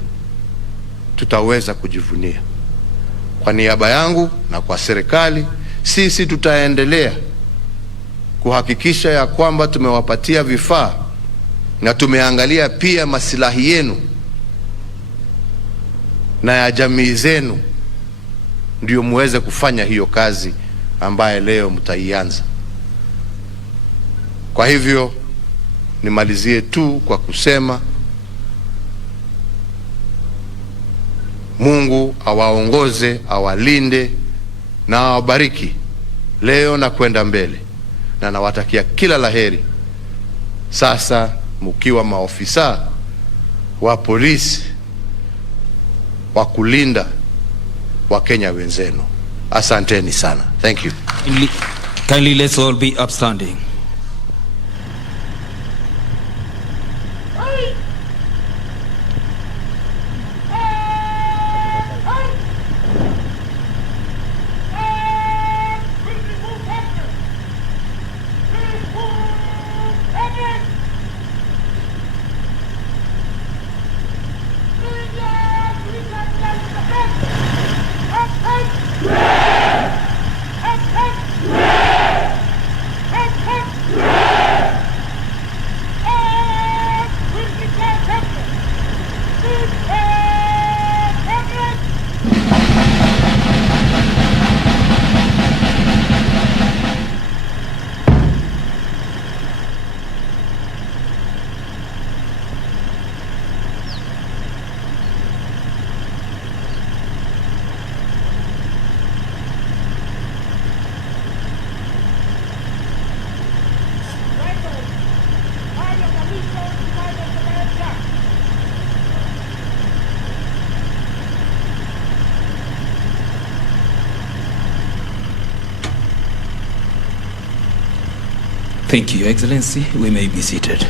tutaweza kujivunia. Kwa niaba yangu na kwa serikali, sisi tutaendelea kuhakikisha ya kwamba tumewapatia vifaa na tumeangalia pia maslahi yenu na ya jamii zenu, ndio muweze kufanya hiyo kazi ambaye leo mtaianza. Kwa hivyo nimalizie tu kwa kusema Mungu awaongoze, awalinde na awabariki leo na kwenda mbele, na nawatakia kila laheri. Sasa mkiwa maofisa wa polisi wa kulinda Wakenya wenzenu, asanteni sana. Thank you. Kindly let's all be upstanding. Thank you, Your Excellency. We may be seated.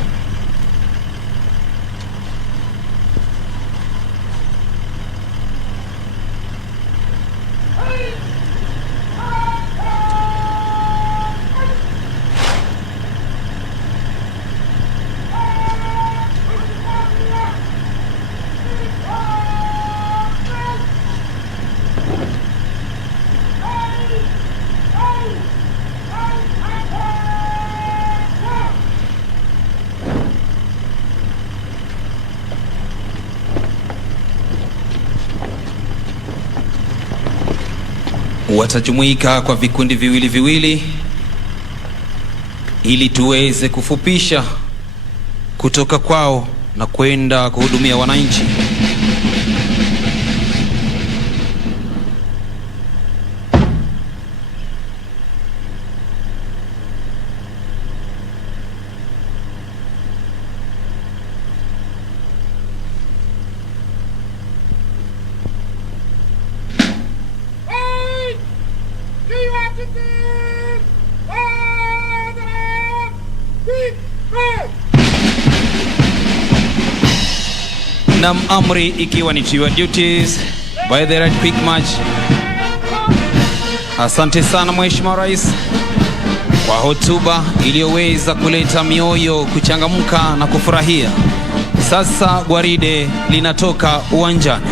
Watajumuika kwa vikundi viwili viwili ili tuweze kufupisha kutoka kwao na kwenda kuhudumia wananchi. Nam amri ikiwa ni your duties by the right quick march. Asante sana Mheshimiwa Rais kwa hotuba iliyoweza kuleta mioyo kuchangamka na kufurahia. Sasa gwaride linatoka uwanjani.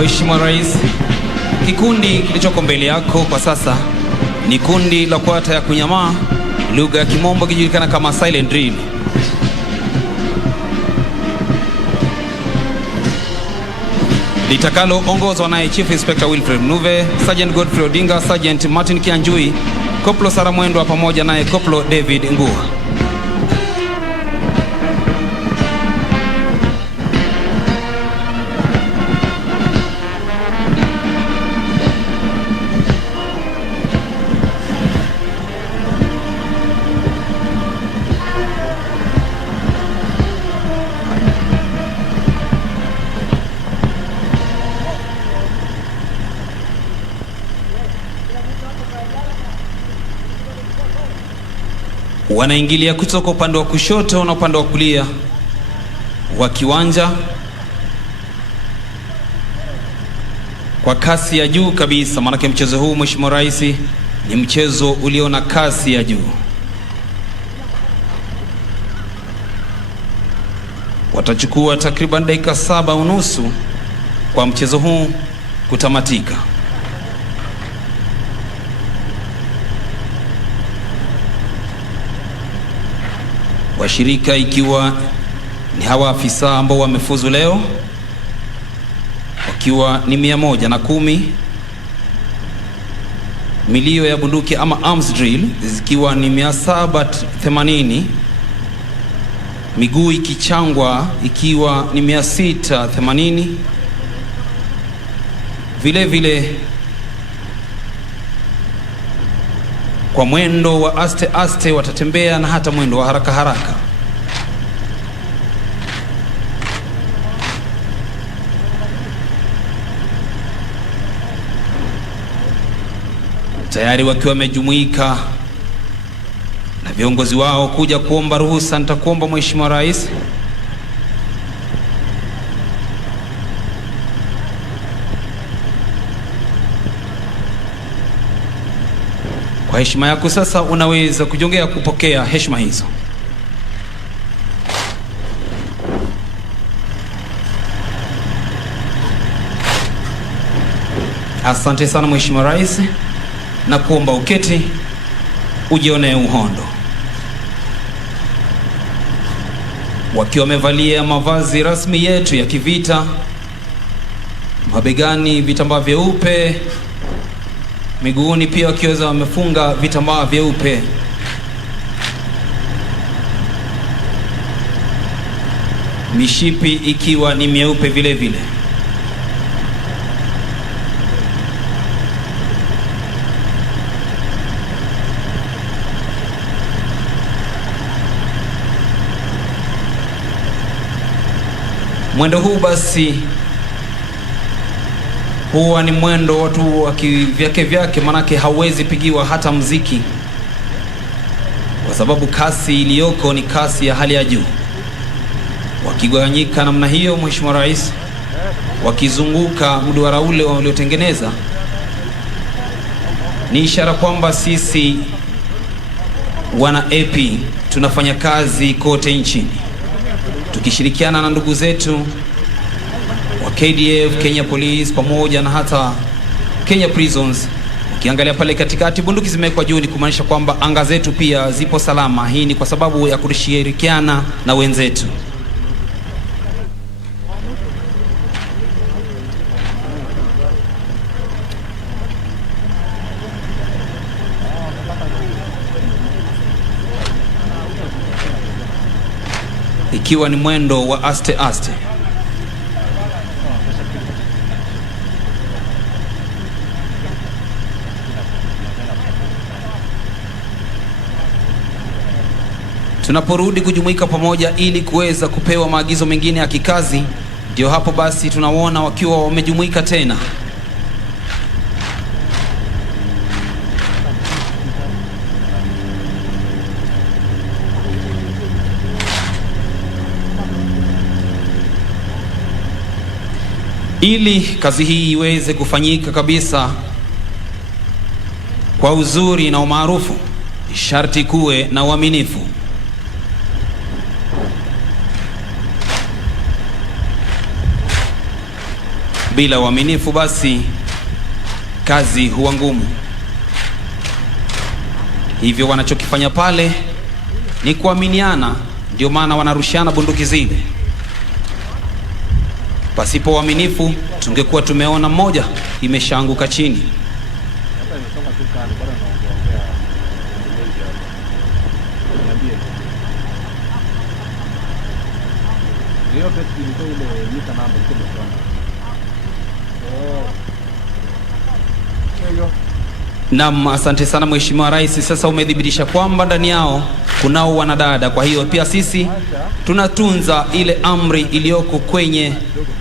Mheshimiwa Rais, kikundi kilichoko mbele yako kwa sasa ni kundi la kwata ya kunyamaa, lugha ya Kimombo kijulikana kama silent drill. Litakalo ongozwa naye Chief Inspector Wilfred Mnuve, Sergeant Godfrey Odinga, Sergeant Martin Kianjui, Koplo Sara Mwendwa pamoja naye Koplo David Ngua. Wanaingilia kutoka upande wa kushoto na upande wa kulia wa kiwanja kwa kasi ya juu kabisa, maana mchezo huu Mheshimiwa Rais ni mchezo ulio na kasi ya juu. Watachukua takriban dakika 7:30 kwa mchezo huu kutamatika. Washirika ikiwa ni hawa afisa ambao wamefuzu leo wakiwa ni 110, milio ya bunduki ama arms drill zikiwa ni 780, miguu ikichangwa ikiwa ni 680, vile vile kwa mwendo wa aste aste watatembea na hata mwendo wa haraka haraka. Tayari wakiwa wamejumuika na viongozi wao kuja kuomba ruhusa. Nitakuomba Mheshimiwa Rais kwa heshima yako sasa unaweza kujongea kupokea heshima hizo. Asante sana Mheshimiwa Rais, na kuomba uketi ujione uhondo. Wakiwa wamevalia mavazi rasmi yetu ya kivita, mabegani vitambaa vyeupe, miguuni pia wakiweza wamefunga vitambaa vyeupe. Mishipi ikiwa ni myeupe vile vile. Mwendo huu basi huwa ni mwendo watu wa vyake, manake hauwezi pigiwa hata mziki, kwa sababu kasi iliyoko ni kasi ya hali ya juu. Wakigawanyika namna hiyo, Mheshimiwa Rais, wakizunguka mduara ule waliotengeneza, ni ishara kwamba sisi wana AP tunafanya kazi kote nchini tukishirikiana na ndugu zetu wa KDF, Kenya Police pamoja na hata Kenya Prisons. Ukiangalia pale katikati bunduki zimewekwa juu, ni kumaanisha kwamba anga zetu pia zipo salama. Hii ni kwa sababu ya kushirikiana na wenzetu. Ikiwa ni mwendo wa aste aste. Tunaporudi kujumuika pamoja ili kuweza kupewa maagizo mengine ya kikazi, ndio hapo basi tunaona wakiwa wamejumuika tena. Ili kazi hii iweze kufanyika kabisa kwa uzuri na umaarufu, sharti kuwe na uaminifu. Bila uaminifu basi kazi huwa ngumu. Hivyo wanachokifanya pale ni kuaminiana, ndio maana wanarushiana bunduki zile. Pasipo uaminifu tungekuwa tumeona mmoja imeshaanguka chini. Naam, asante sana Mheshimiwa Rais. Sasa umedhibitisha kwamba ndani yao kunao wanadada, kwa hiyo pia sisi tunatunza ile amri iliyoko kwenye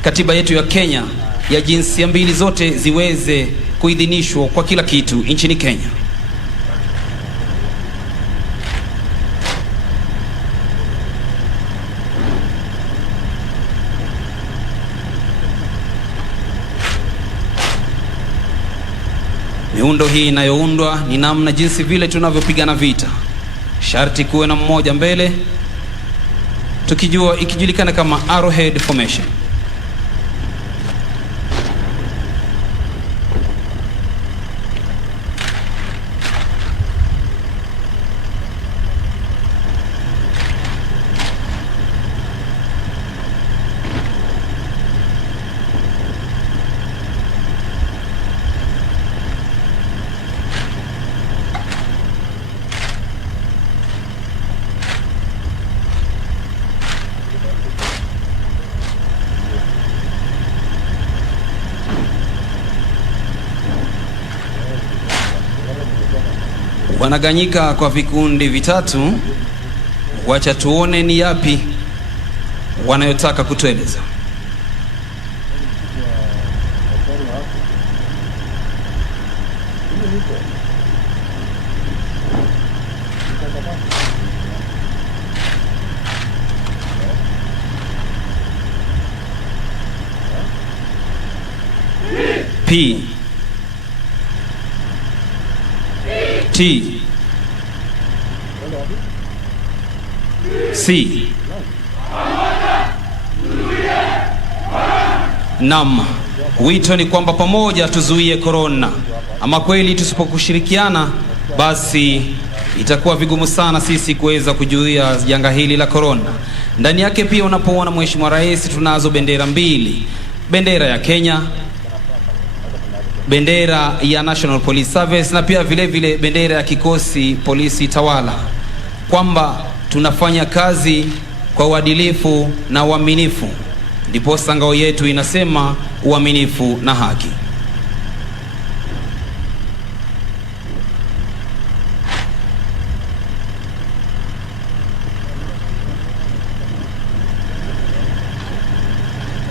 katiba yetu ya Kenya ya jinsia mbili zote ziweze kuidhinishwa kwa kila kitu nchini Kenya. Miundo hii inayoundwa ni namna jinsi vile tunavyopigana vita. Sharti kuwe na mmoja mbele, ikijulikana kama arrowhead formation. Wanaganyika kwa vikundi vitatu. Wacha tuone ni yapi wanayotaka kutueleza. P T C. Naam, wito ni kwamba pamoja tuzuie corona. Ama kweli tusipokushirikiana basi itakuwa vigumu sana sisi kuweza kuzuia janga hili la corona. Ndani yake pia unapoona Mheshimiwa Rais, tunazo bendera mbili. Bendera ya Kenya, bendera ya National Police Service, na pia vile vile bendera ya kikosi polisi tawala, kwamba tunafanya kazi kwa uadilifu na uaminifu. Ndipo ngao yetu inasema uaminifu na haki.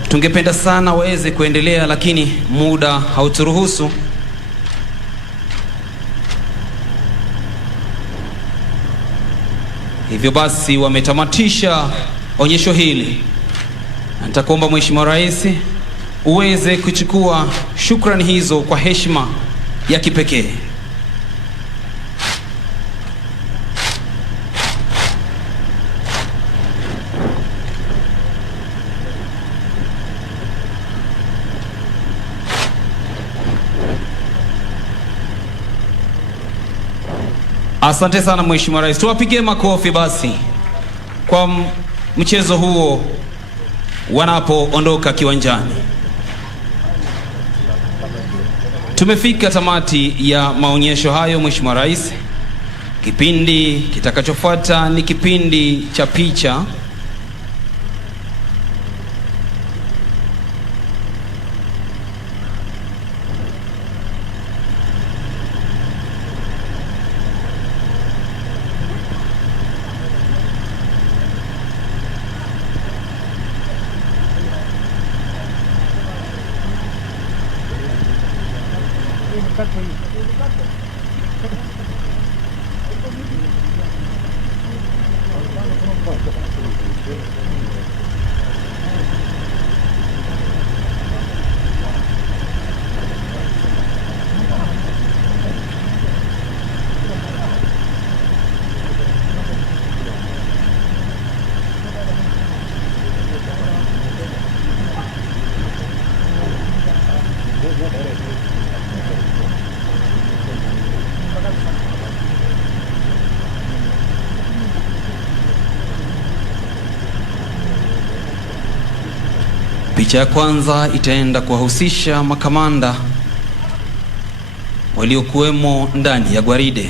Tungependa sana waweze kuendelea, lakini muda hauturuhusu. Hivyo basi wametamatisha onyesho hili. Nitakuomba Mheshimiwa Rais uweze kuchukua shukrani hizo kwa heshima ya kipekee. Asante sana Mheshimiwa Rais. Tuwapigie makofi basi kwa mchezo huo wanapoondoka kiwanjani. Tumefika tamati ya maonyesho hayo Mheshimiwa Rais. Kipindi kitakachofuata ni kipindi cha picha. Picha ya kwanza itaenda kuwahusisha makamanda waliokuwemo ndani ya gwaride.